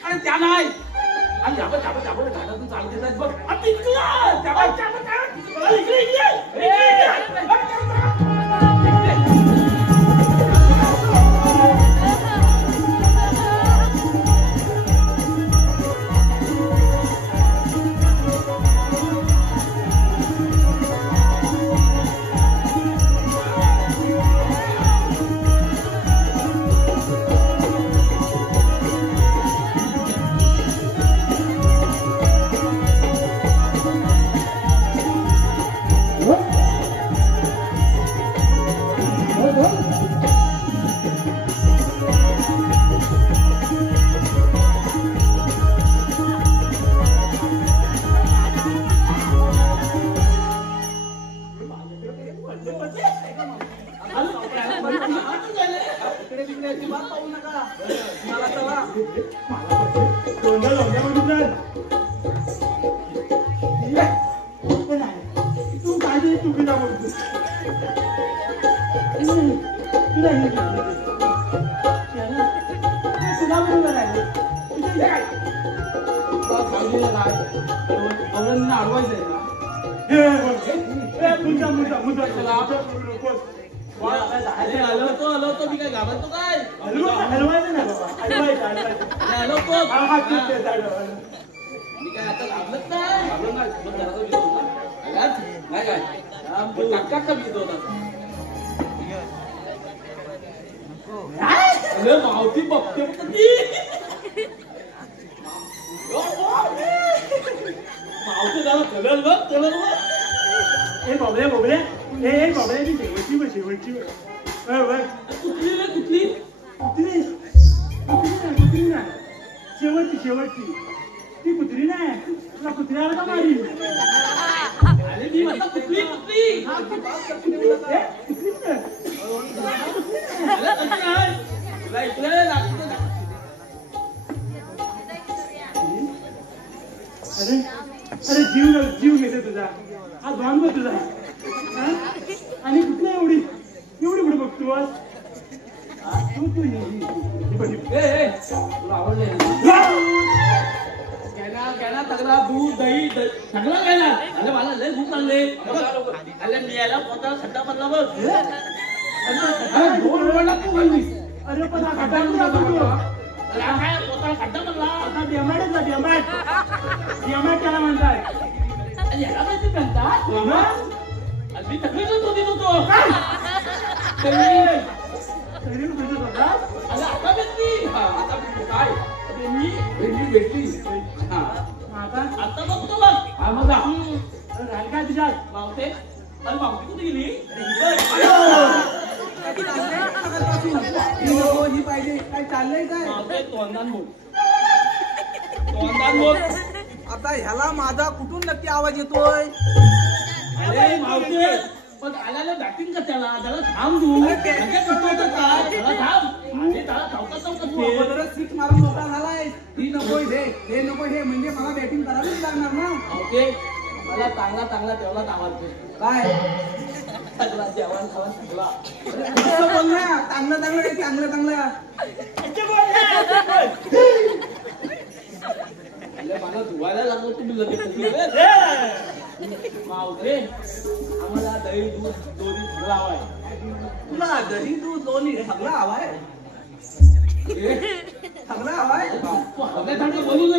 अरे त्या नाही झाडातून चालत येतात बघ. तू काय चुकीचा बोलतो तुला बरोबर आहे आलो तो मी काय घाबरतो काय? हलवायचं नाही बाबा मी काय आता घाबरत नाही काय भीत होता मावती बघते मावती जरा कलर बघ कलर बघ. हे बोबले हे बोबल्याची शेवटची कुठली रे कुठली कुत्री नाही शेवटची ती कुत्री नाही तुला कुत्र्याला का मारी. अरे मी म्हणतो कुठली तुला इकडे लागतं. अरे जीव घेते तुझा हा द्वांब तुझा आणि कुठला एवढी कुठे बघतो तुला आवडले गॅना तगला दूध दही सगळं गॅना. अरे मला लय भूक लागले. अरे मी यायला पोटाला खड्डा पडला बघ. दोन वेळा तू बोललीस. अरे पण हा खड्डा काय पोटाला खड्डा पडला. आता डेमाट त्याला म्हणताय. याला माहिती म्हणतात मी तकलीफ होती तो आता भेटली. आता काय भेटली आता बघतो बघ. हा मग काय तुझ्यात मावते अरे मावती कुठे गेली. ही पाहिजे काय चाललंय काय? मावते तोंडान बोल. आता ह्याला माझा कुठून नक्की आवाज येतोय? अरे मावते पण आल्याला बॅटिंग का त्याला थांब तू त्याला थांब आणि त्याला चौकात अगोदरच सिक्स मारून मोकळा झालाय. ही नको हे नको हे म्हणजे मला बॅटिंग करावीच लागणार ना. ओके मला चांगला तेवढाच आवडतो. काय सगळा जेवण खावण सगळा असं बोल ना. चांगलं मला धुवायला लागलो तुम्ही लगेच मावते आम्हाला दही दूध दोन्ही सगळं हवाय. तुला दही दूध दोन्ही सगळं हवाय. सगळं हवाय. तू हवल्यासाठी बोलून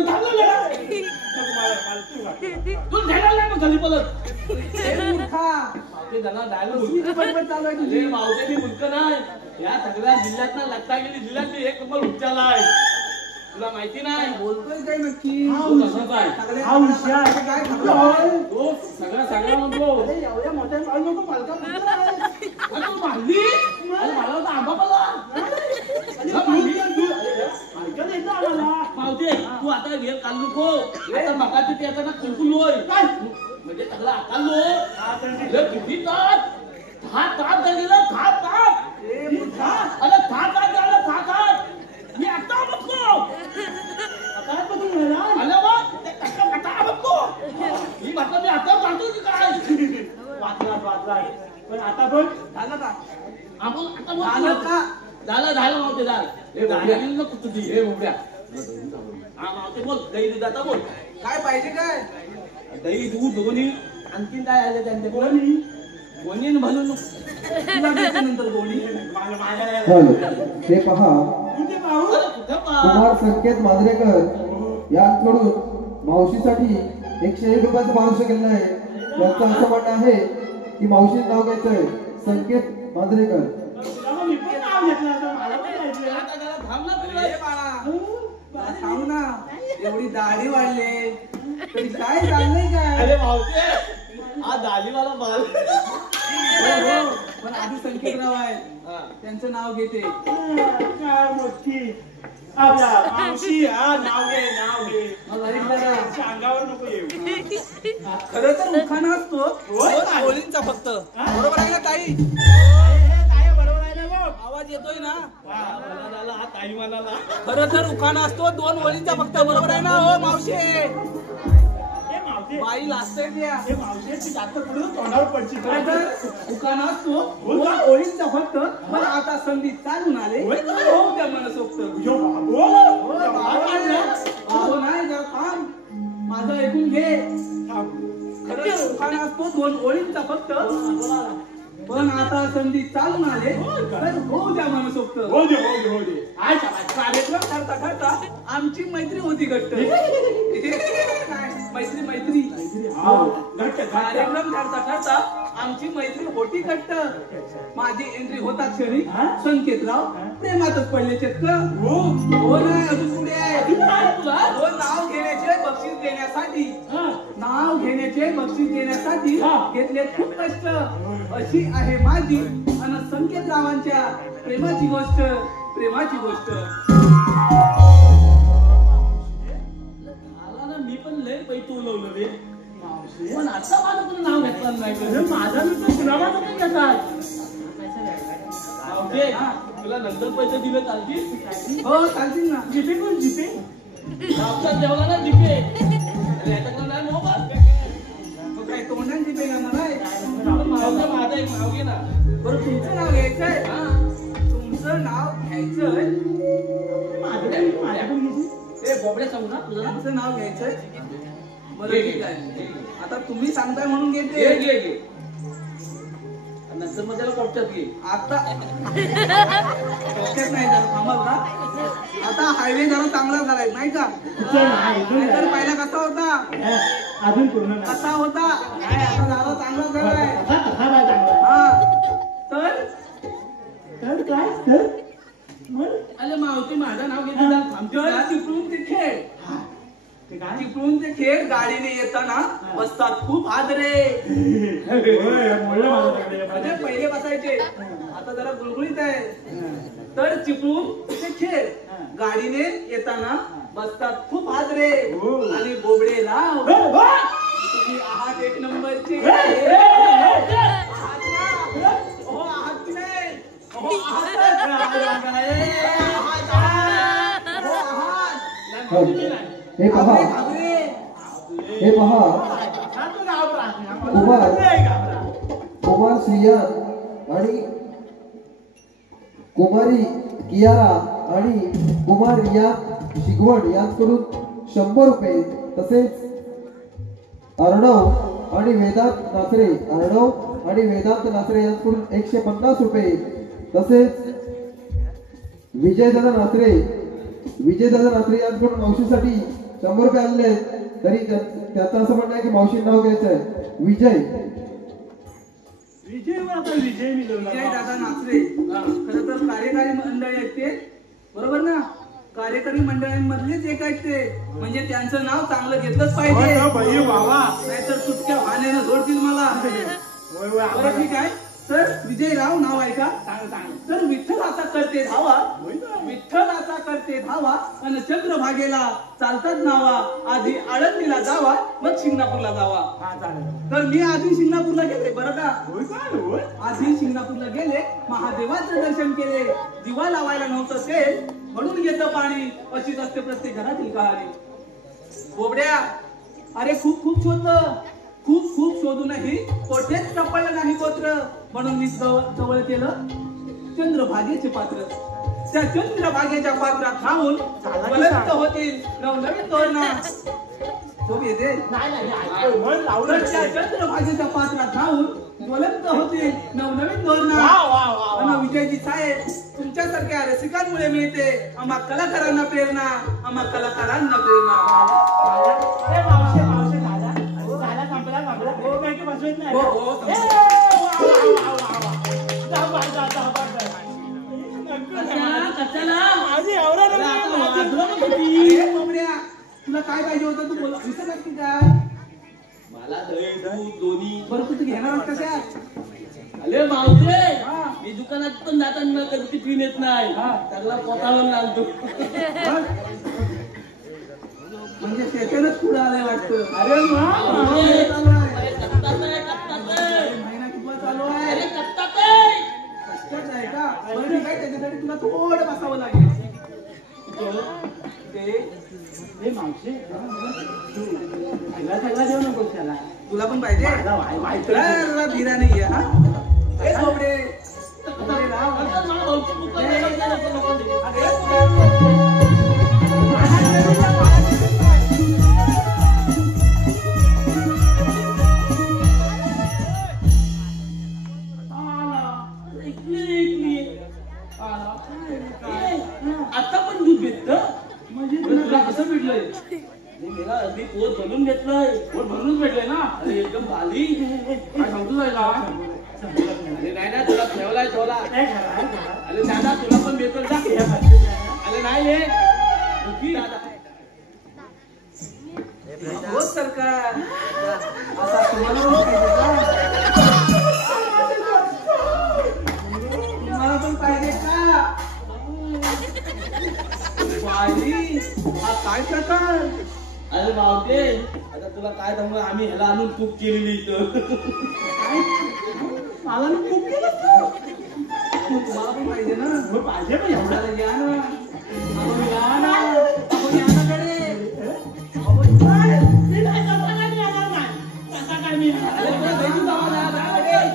तू घ्यायला नाही मग घरी परत हे मूर्खा. मावते झाला कसली बडबड चालू आहे तुझी? मावते मी मुलक नाही या सगळ्या जिल्ह्यात ना रत्नागिरी जिल्ह्यात मी एक नंबर उच्चाला आहे. तुला माहिती नाही बोलतोय काय नक्की? तू तसाच आहे. सगळे हा हुशार. काय ठरलं? तो सगळा म्हणतो अरे एवढ्या मोठ्या मारू नको मालका अरे तू मारली अरे मला होता आंबा मला मावते तू आता वेळ काढ नको. आता मगाची ते आता ना कुंकुलोय म्हणजे सगळं आकालो किती तास 6 तास झालेलं 6 तास अरे 6 तास झालं 6 तास मी आता बघतो अरे बघ आता बघतो मी म्हटलं मी आता जातो की काय वाचला पण आता पण झालं का? आपण आता झालं का? झालं मावते झालं नको तुझी हे उभ्या हा मावते बोल दही दूध आता बोल काय पाहिजे काय? दही दूध दोन्ही आणखीन काय आले त्यांचे कोणी कोणी म्हणून तुला देते नंतर गोळी. हे पहा कुठे पाहू कुठं पा कुमार संकेत मांजरेकर यांकडून मावशीसाठी 101 रुपयाचं पारितोषिक केलेलं आहे. त्यांचं असं म्हणणं आहे की मावशी नाव घ्यायचंय संकेत मांजरेकर. तुला मी पण नाव घेतलं असं मला पण माहिती आता जरा थांब ना तुला अरे बाळा जरा थांब ना. एवढी दाढी वाढले तरी काय चाललंय काय? अरे मावते हा दालीवाला बाल हो, पण आधी संकेतराव आहे त्यांचं नाव घेते. काय मोठी आपला मावशी हा नाव घे मग अरे जरा अंगावर नको येऊ. खरं तर उखाणा असतो होय काय? गोळींचा फक्त. बरोबर आहे ना ताई? काय बरोबर आहे ना बघ. आवाज येतोय ना? मला झाला हा ताई म्हणाला खरं तर उखाणा असतो 2 ओळींचा फक्त. बरोबर आहे ना हो मावशी? हे मावशी बाई लाजतंय त्या. हे मावशी ती जास्त पुढे तोंडावर पडची खरं तर उखाणा असतो 2 ओळींचा फक्त. पण आता संधी चालून आले होय का? हो त्या मनसोक्त. यो बाबो हो, बाबा नाही जरा थांब. माझं ऐकून घे. खरं तर उखाणा असतो 2 ओळींचा फक्त. पण आता संधी चालून आले तर हो द्या मनसोक्त. हो दे काय कार्यक्रम ठरता आमची मैत्री होती घट्ट. काय मैत्री घट्ट कार्यक्रम ठरता आमची मैत्री होती घट्ट. माझी एंट्री होता क्षणी संकेतराव प्रेमातच पडले चक्क. हो नाही अजून पुढे आहे. हो नाव घेण्याचे बक्षीस देण्यासाठी घेतले खूप कष्ट. अशी आहे माझी अन संकेतरावांच्या प्रेमाची गोष्ट. आला ना मी पण लय पैसे उलवलं रे पण आता माझं तुला नाव घेतलं नाही. माझा मित्र गुलाबाचा पण घेतात. ओके तुला नंतर पैसे दिले चालतील. हो चालतील ना. जिथे कोण जिथे आपल्या जेवला ना जिथे याच्याकडे नाही मोबाईल मग काय तोंडांची पे जाणार आहे. माझा एक नाव घे ना. बरं तुमचं नाव घ्यायचंय. तुमचं नाव घ्यायचंय. माझ्याकडून घेतली. ते बोबड्या सांगू ना तुझं नाव? तुमचं नाव घ्यायचंय. बरं घे, ठीक आहे. आता तुम्ही सांगताय म्हणून घे घेते. घे नंतर मग त्याला कोपच्यात घे. आता शक्यच नाही जरा थांबाल का? आता हायवे जरा चांगला झालाय नाही का? नाहीतर पहिला कसा होता? अजून पूर्ण नाही. कसा होता? नाही आता जरा चांगला झालाय. कसा नाही चांगला. हा तर तर काय तर म्हण. अरे मावती माझं नाव घेते जरा थांबतो तर का? चिपळूण ते खेळ. ते काय चिपळूण ते खेळ गाडीने येताना बसतात खूप हादरे. होय, बोललं माझ्याकडे. म्हणजे पहिले बसायचे आता जरा गुळगुळीत आहे. तर चिपळूण ते खेळ गाडीने येताना बसतात खूप हादरे. हो. आणि बोबडे लाव हो, हो. तुम्ही आहात 1 नंबरचे. हे, हे, हे, हे. आहात ना? हे पहा हे पहा कुमार श्रिया आणि कुमारी कियारा आणि कुमार रिया शिगवण यांकडून 100 रुपये तसेच अर्णव आणि वेदांत नासरे यांकडून 150 रुपये तसेच विजयदादा नासरे यांकडून मावशीसाठी 100 रुपये आणले. तरी त्याचं असं म्हणणं आहे की मावशी नाव घ्यायचं आहे विजय दादा नाचरे. खरं तर कार्यकारी मंडळी आहेत ते, बरोबर ना? कार्यकारी मंडळांमधलेच एक आहेत ते, म्हणजे त्यांचं नाव चांगलं घेतलंच पाहिजे, नाहीतर तुटक्या वाहनानं जोडतील मला. बरं ठीक आहे. तर विजयराव नाव आहे का? तर विठ्ठलाचा करते धावा, विठ्ठलाचा करते धावा आणि चंद्रभागेला चालतात नावा. आधी आळंदीला जावा मग शिंगणापूरला जावा. तर मी आधी शिंगणापूरला गेले बरं का. आधी शिंगणापूरला गेले, महादेवाचं दर्शन केले. दिवा लावायला नव्हतं तेल म्हणून घेतं पाणी. अशीच असते प्रत्येक घरातील कहाणी. बोबड्या अरे खूप खूप शोधलं, खूप शोधूनही कोठेच सापडलं नाही गोत्र. म्हणून मी जवळ केलं चंद्रभागेचे पात्र. त्या चंद्रभागेच्या पात्रात राहून ज्वलंत होतील नवनवीन धोरणा. येते त्या चंद्रभागेच्या पात्रात राहून ज्वलंत होतील नवनवीन धोरणा. विजयजी साहेब तुमच्यासारख्या रसिकांमुळे मिळते आम्हा कलाकारांना प्रेरणा, आम्हा कलाकारांना प्रेरणा. तुला काय पाहिजे होतं तू बोला, विसरलास की काय? मला दही दूध दोन्ही. बरं तू घेणार कशात? अरे मावशे मी दुकानात पण जाताना कधी टिफिन येत नाही, सगळा पोटावर आणतो. म्हणजे स्टेशनच पुढे आलंय वाटतं. अरे महिना किती चालू आहे? अरे कष्टाच आहे का? बरं ठीक आहे, त्याच्यासाठी तुला थोडं बसावं लागेल. तुला पण पाहिजे? धीरा नाहीये हा. आता पण दूध भेटत म्हणजे तुला कसं भेटलंय? मला अगदी पोट भरून घेतलंय. पोट भरूनच भेटलंय ना? अरे एकदम भारी. काय सांगतो जायला? अरे नाही ना तुला ठेवलाय ठेवला. अरे दादा तुला पण भेटल जा. अरे नाही हो सरकार आता तुम्हाला पण पाहिजे का? तुम्हाला पण पाहिजे का? बाई हा काय प्रकार? अरे बावटे आता तुला काय सांगू, आम्ही ह्याला आणून तूप केलेली इथं. मला खूप केलं. तुम्हाला पण पाहिजे ना? पाहिजे पण एवढ्याला या ना. आपण या ना. आपण या ना कडे.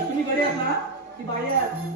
तुम्ही कडे आहात ना? ती बाई आहे.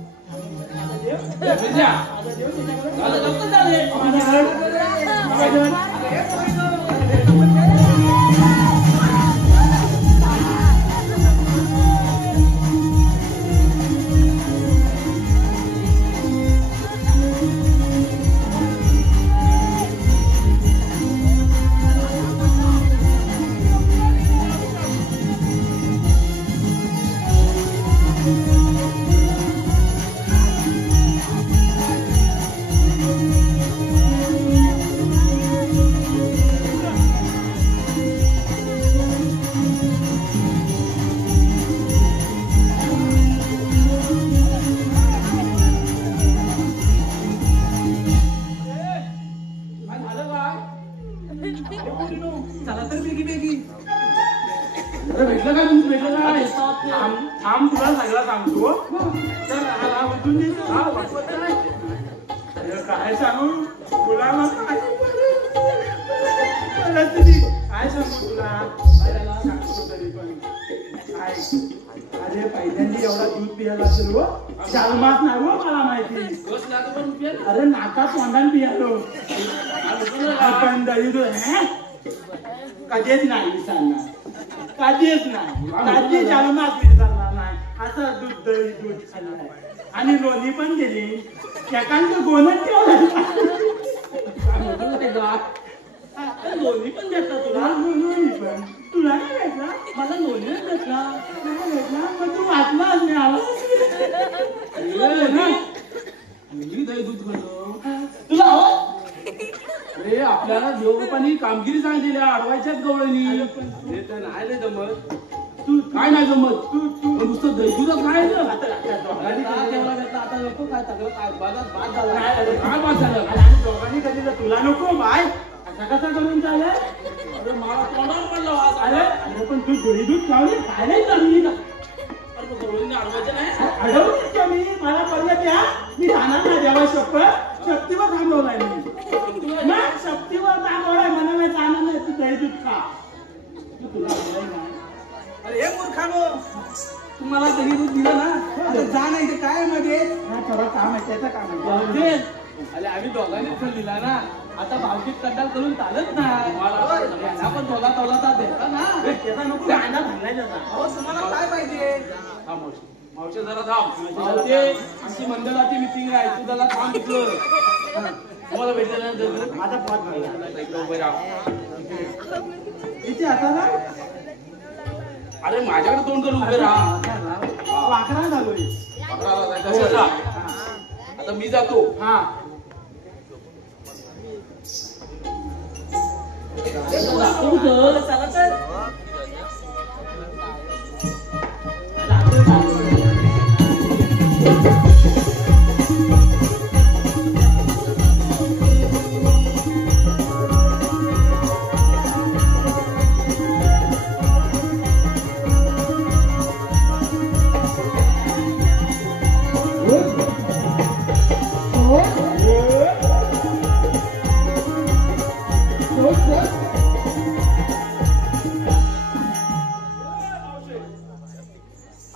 चला तर बेगी बेगी. अरे भेटलं काय तुमचं भेटलं काय थांब तुला सगळं सांगतो तर हा उठून देतो हा वाटत काय अरे काय सांगू तुला मग काय सांगू तुला सांगतो तरी पण काय अरे पहिल्यांदा एवढा दूध पियाला असेल हो चालमात नाही हो मला माहिती अरे नाकात तोंडान पियालो आपण दही दूध कधीच नाही सांगणार कधीच नाही कधी चालमात विसरणार नाही असं दूध दही दूध खाल्लाय आणि लोणी पण दिली एकांत गोनच ठेवलं लोणी पण भेटला तुला लोणी पण तुला नाही भेटला मला लोणी भेटला नाही भेटला पण तू वाचलाच नाही आला दही दूध करतो तुला अरे आपल्याला देवरूपानी कामगिरी सांगितली अडवायच्याच गवळणी नाही रे जमत तू काय नाही जमत तू नुसतं दही दूधच नाही आता नको काय सगळं काय बाद झाला काय बाद झालं आणि दोघांनी कधी तुला नको बाय कसा करून चालेल अरे मला तोंडावर पडलं वास अरे अरे पण तू दही दूध खावली काय नाही चालली ना गवळीने अडवायचं नाही अडवलीस का मी मला पर्यंत या मी राहणार नाही देवा शक्तीवर थांबवलाय मी शक्तीवर थांबवलाय मला नाही जाणार नाही तू दही दूध खा तुला नाही अरे हे मूर्खानो तुम्हाला दही दूध दिलं ना आता जा नाही ते काय मध्ये थोडं काम आहे त्याचं काम आहे अरे आम्ही दोघांनीच दिला ना आता भावकीत कड्डाल करून चालत नाही यांना पण थोडा थोडा देता ना त्याचा नको कांदा घालायचा अहो तुम्हाला काय पाहिजे मावशी जरा थांब आमची मंडळाची मिटिंग आहे तू त्याला थांब तिथलं तुम्हाला भेटल्यानंतर माझा पॉट घाला उभे राहा तिथे आता ना अरे माझ्याकडे तोंड करून उभे राहा वाकरा झालोय आता मी जातो हा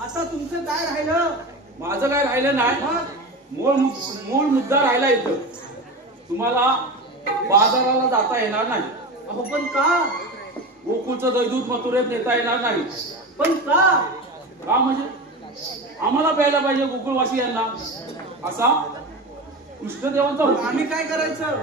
आता तुमचं काय राहिलं माझं काय राहिलं नाही मूळ मुद्दा राहिला इथं तुम्हाला बाजाराला जाता येणार नाही अहो पण का गोकुळचं दही दूध मथुरेत नेता येणार नाही पण का का म्हणजे आम्हाला प्यायला पाहिजे गोकुळवासी यांना असा कृष्णदेवांचा मग आम्ही काय करायचं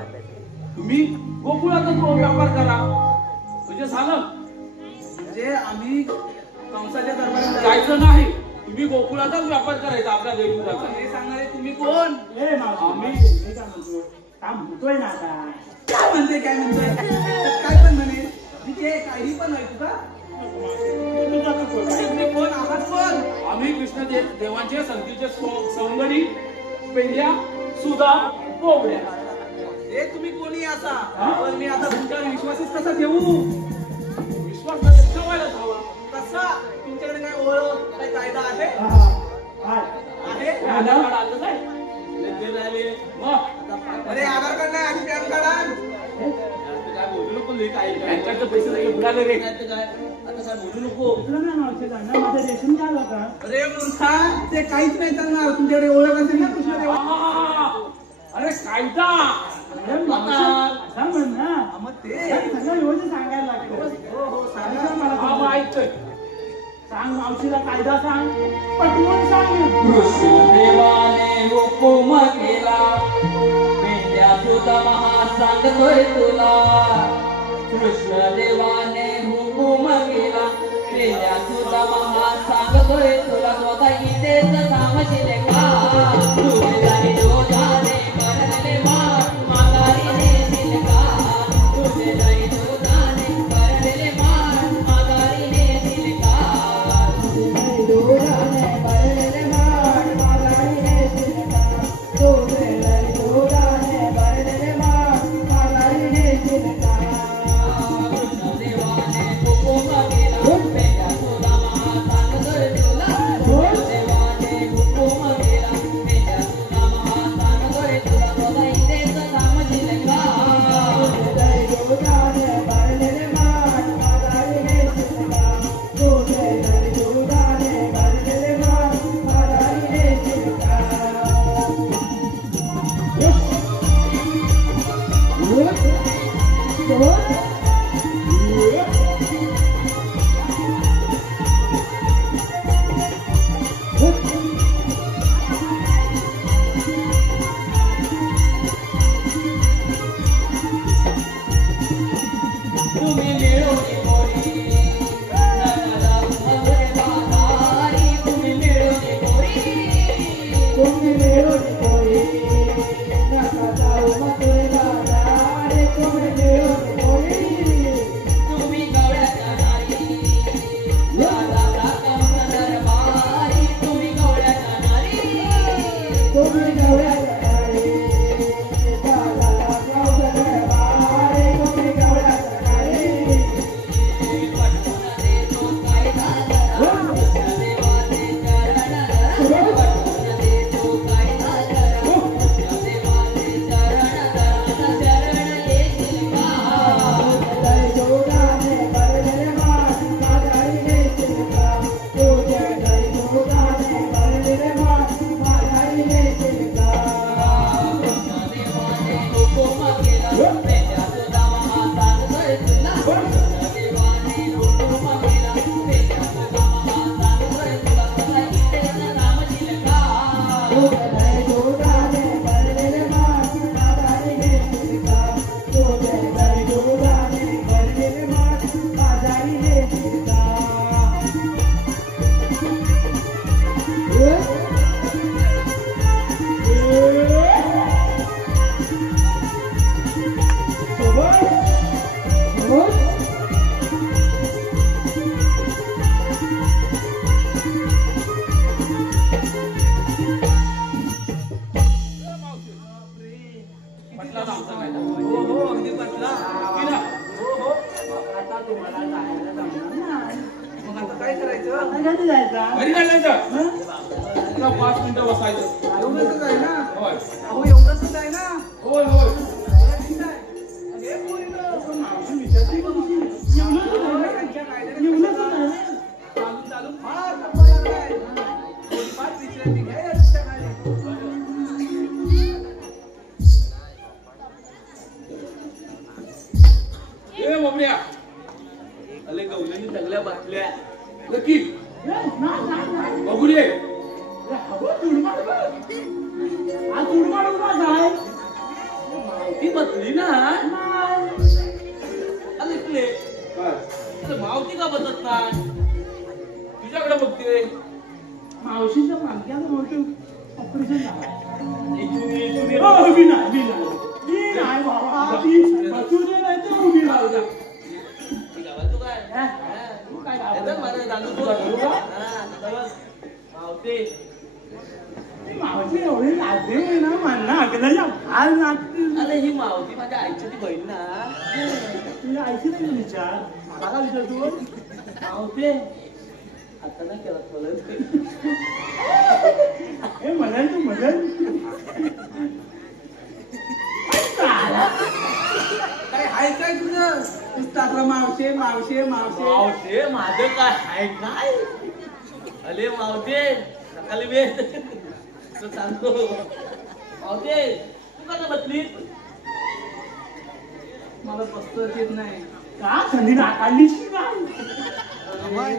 तुम्ही गोकुळाचा व्यापार करा म्हणजे झालं म्हणजे आम्ही कंसाच्या दरबारात जायचं नाही तुम्ही गोकुळाचाच व्यापार करायचा आपल्या दही दुधाचा हे सांगणारे तुम्ही कोण ए मावशी मी काय म्हणतो काम होतोय ना आता काय म्हणते काय पण म्हणे मी ते काही पण ऐकू का तुम्ही कोण आहात कोण आम्ही कृष्ण देवांचे संतीचे सवंगडी पेंड्या सुधा बोबड्या हे तुम्ही कोणी असा पण मी आता तुमच्यावर विश्वासच कसा ठेवू विश्वास ठेवायलाच हवा कसा तुमच्याकडे काय ओळख काय कायदा आहे आहे आधार कार्ड आलं काय अरे आधार कार्ड नाही आणि पॅन कार्ड आण. काय बोलू नको बँकाचे पैसे नाही बुडाले रे आता काय बोलू नको माझं रेशन काय होता अरे मूर्खा ते काहीच नाही चालणार तुमच्याकडे ओळख असेल ना कृष्णदेव अरे कायदा सांग म्हण ना मग ते सगळं योजना सांगायला लागतं हो हो सांगा सांग मला हा मग ऐकतोय सांग मावशीला कायदा सांग पटवून सांग कृष्णदेवाने हुकुम केला पेंड्या सुद्धा महा सांगतोय तुला कृष्णदेवाने हुकुम केला पेंड्या सुद्धा महा सांगतोय तुला स्वतः इथेच थांबशील का तुझे जाणे जोधाने करले मार माघारी नेशील का तुझे जाणे जोधाने करले मार माघारी नेशील का कृष्णदेवाने हुकुम केला पेंड्या तुम्हाला जायला जमणार नाही. मग आता काय करायचं? आता कधी जायचा? घरी काय जायचं? तुला 5 मिनिटं बसायचं. एवढंच आहे ना? होय अहो एवढंच आहे ना? होय होय. ठीक आहे. अरे पोरीनं, पण मावशी विचारते का तुझी? एवढंच नाही ना? त्यांच्या कायद्याने एवढंच नाही ना? चालू चालू फार थकवा लागलाय. थोडीफार विश्रांती घ्या या रिक्षा खाली. ए बोबड्या, अले गवल्यानी सगळ्या बाटल्या नक्की नाही. बघू दे. अगं, तुडमाड बघ. हा तुडमाड उभा झालाय. ती बसली ना. नाही. अरे इकडे काय? अरे मावती का बसत नाही? तुझ्याकडे बघते. मावशीच्या मागच्याला मोठं ऑपरेशन झालं. इथून ये, इथून ये. हो, उभी नाही, उभी नाही. ती नाही बाबा, ती बसू दे नाही तर उभी राहू दे. ती गावात तू काय? हा? तू काय येतं गावाला? मला दादू तू. हा, बस. मावते. ती मावशी एवढी लागते ना मला अगल्याच्या फार लागते. अरे ही मावती माझ्या आईची ती बहीण ना. तुझ्या आईशी नाही विचार मला विचारतो. मावते. आता नाही केला बोलत. हे म्हणेल तू म्हणेल. काय हाय काय तुझं? नुसतं आपलं मावशे मावशे मावशे. मावते माझं काय आहे काय? अरे मावते सकाळी वेळ तो सांगतो. मावते तू का बसली? मला बसताच येत नाही. का थंडी नाकालीच की काय? अरे,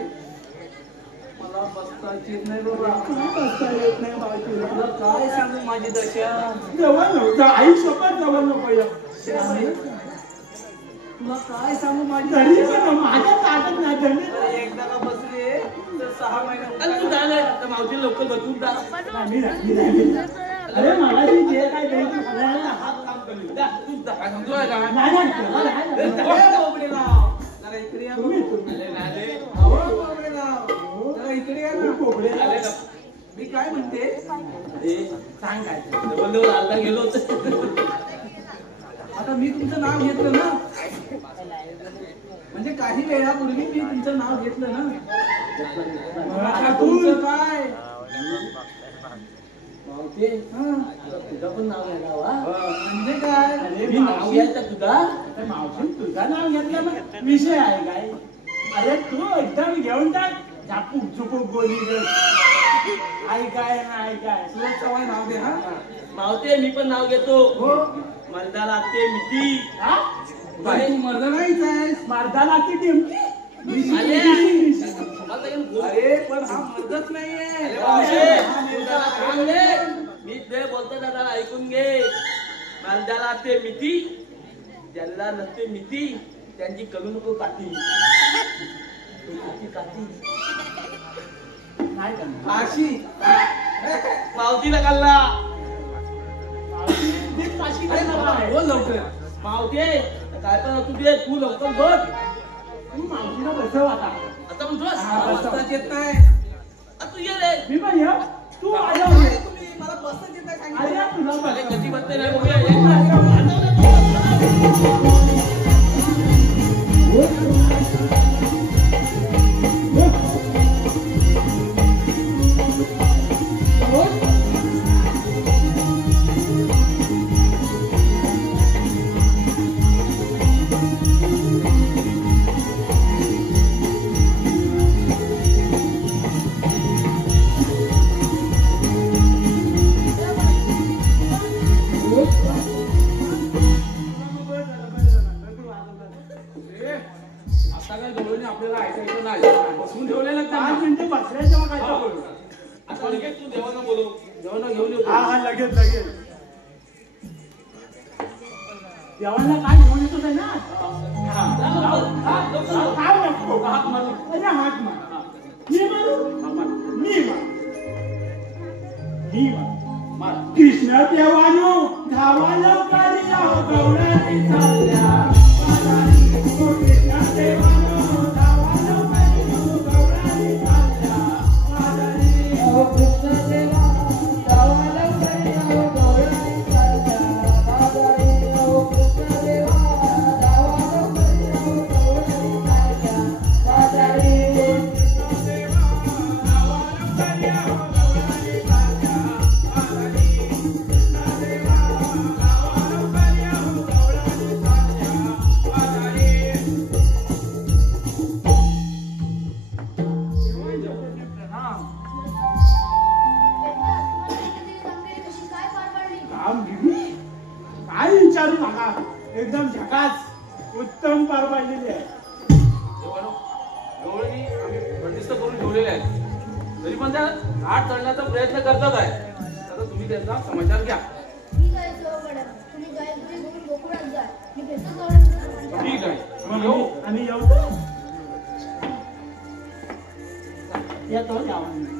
मला बसताच येत नाही बाबा. का बसता येत नाही मावशीला? तुला काय सांगू माझी दशा? जवळ नव्हतं आई सोबत जवळ नको या. तुला काय सांगू माझी तरी दशा? पण माझ्या ताकद नाही धरली. अरे, एकदा का बसले तर 6 महिने अरे तू झालं तर मावती लवकर बसून जा. अरे मला ती जे काय द्यायची सगळ्यांना हात काम कमी जा तू जा. काय सांगतोय का? नाही, नाही, नाही. ए, बोबडेराव, जरा इकडे या तुम्ही, बघू. तुम्ही. अरे नाले. अहो, बोबडेराव, जरा इकडे या ना. कोबडे. अरे ना. मी काय म्हणते? अरे सांग काय डबल डबल आलता गेलो होतो. आता मी तुमचं नाव घेतलं ना, म्हणजे काही वेळापूर्वी मी तुमचं नाव घेतलं ना. आता तुमचं काय? मावते हं, तुझं पण नाव घ्यायला वा. म्हणजे काय? अरे मी नाव मावशी, घ्यायचं तुझा. आता मावशी तुझं नाव घेतलं ना विषय आहे काय? अरे तू एकदम घेऊन टाक झापूक झुपूक गोली कर. आई काय नाही काय. सुरज चव्हाण नाव दे. हा मावते मी पण नाव घेतो. हो. मलदाला ते मिती. हा? काय तू मर्द नाहीच आहेस. मारदाला किती अरे मला काही बोल. अरे पण हा मर्दच नाहीये. अरे मावशे, तू जरा थांब रे. मी ते बोलतो ना जरा ऐकून घे. मलदाला ते मिती ज्यांना नसते मिती त्यांची करू नको काठी. काठी नाही करणार. काशी. मावतीला कल्ला. मावशी ती काशी अरे करणार बाबा, आहे. बोल लवकर. मावते काय पण असू दे तू लवकर बघ. तू मावशीला बसव आता. आता म्हणतोस हा, बस. बसताच येत नाही. तू ये रे. मी पण ये. तू माझ्या अरे तुम्ही मला बसताच येत नाही सांगितलं. अरे तुला अरे बसव. कधी बसते नाही बघूया ये. ए, आता काय डोळ्याने आपल्याला ऐकायचं नाही. बसवून ठेवलेलं पाच त्यांना. मिनिटं बसल्याच्या काय हो. आता लगेच तू देवांना बोलव. देवांना घेऊन येतो. हा हा लगेच लगेच देवाला काय घेऊन येतोच आहे ना. हा, काय नको हात मारू. अरे हात मार. मी मारू. मी मार. मी मार. कृष्ण देवानो धावाला काळी गवळणी चालल्या. कृष्ण देवानो धावाला काळी गवळणी चालल्या. कृष्ण देवा गावाला कळल्या गवळणी चालल्या. कृष्ण देवा गावाला कळल्या गवळणी चालल्या. माझ्या घाट चढण्याचा प्रयत्न करतात आहे. आता तुम्ही त्यांचा समाचार घ्या. ठीक आहे मॅडम, तुम्ही गायत्री घेऊन गोकुळात जा. मी भेटतो तेवढं. ठीक आहे. मग येऊ. आम्ही येऊ येतो जाऊन.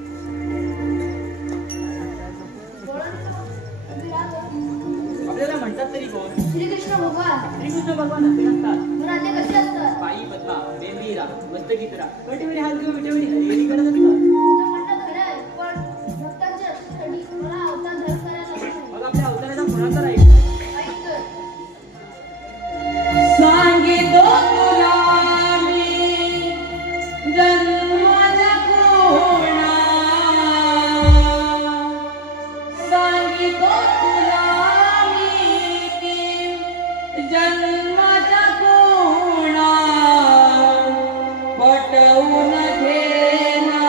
आपल्याला म्हणतात तरी कोण? श्रीकृष्ण भगवान. श्रीकृष्ण भगवान असे असतात. मग राधे कसे असतात? बाई पद्मा, बेंबीरा, मस्तकीतरा, कटेवरी हात घेऊन विटेवरी हरिहरी करत असतात. तुझं म्हणणं खरं आहे, पण भक्तांच्या रक्षेसाठी मला अवतार धर्म करायला लागतो. मग आपल्या अवताराचा कोणाचा राहील? ऐक तर. सांगितो तुला मी जन्माचा कोणा, सांगितो तुला मी जन्माचा कोणा, पटवून घेना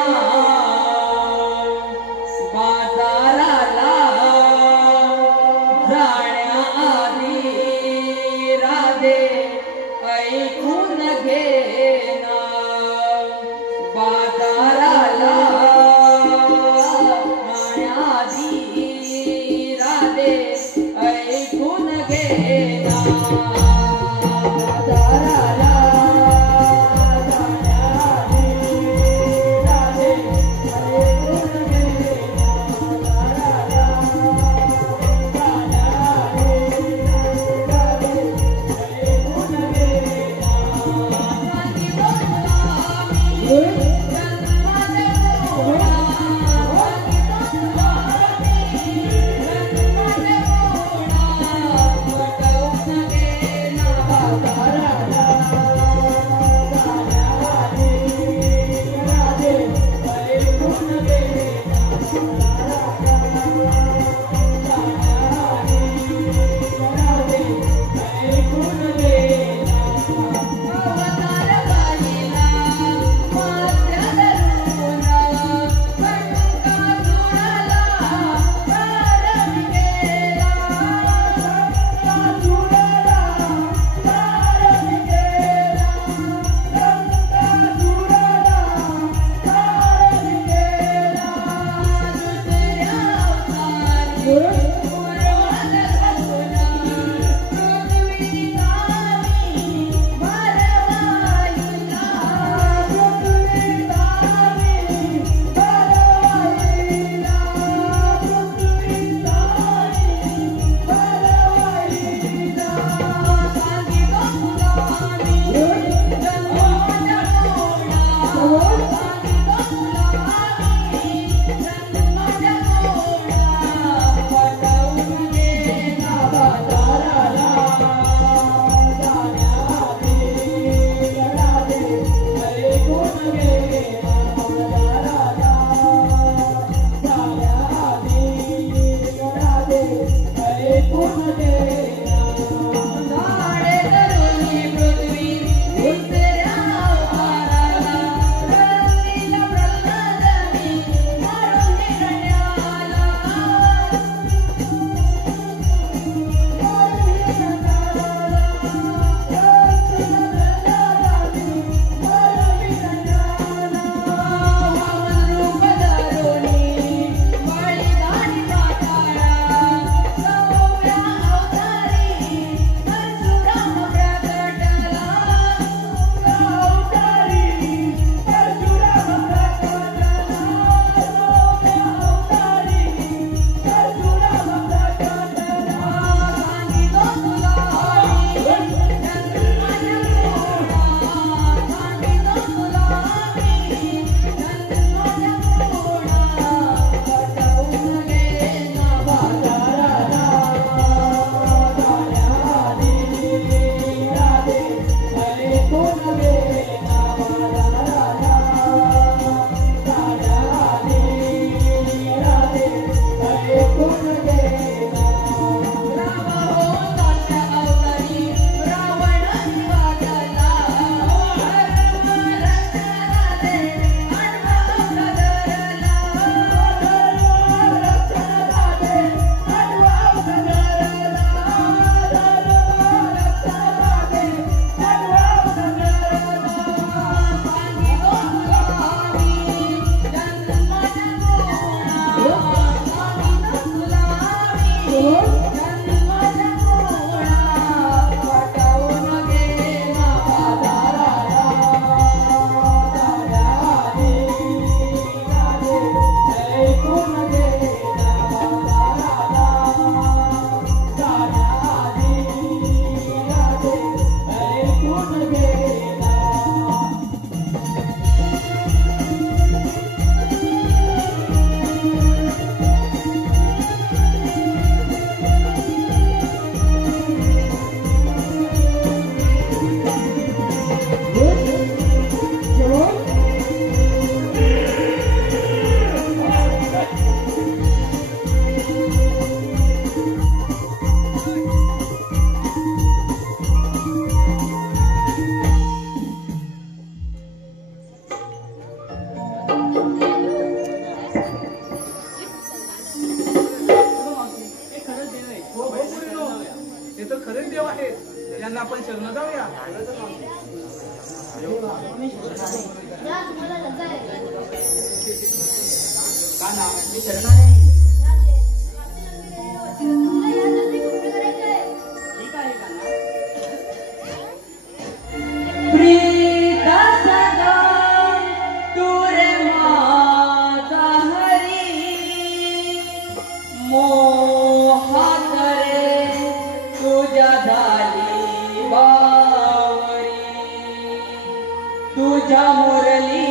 शरण जाऊया. या तुम्हाला रजा आहे. का ना मी शरणाने तुला या जल्दी कुठे करायचंय? ठीक आहे का ना प्रीता सदा तुरे माता हरी मोहात रे तुझ्या झाली बावरी तुझ्या मुरली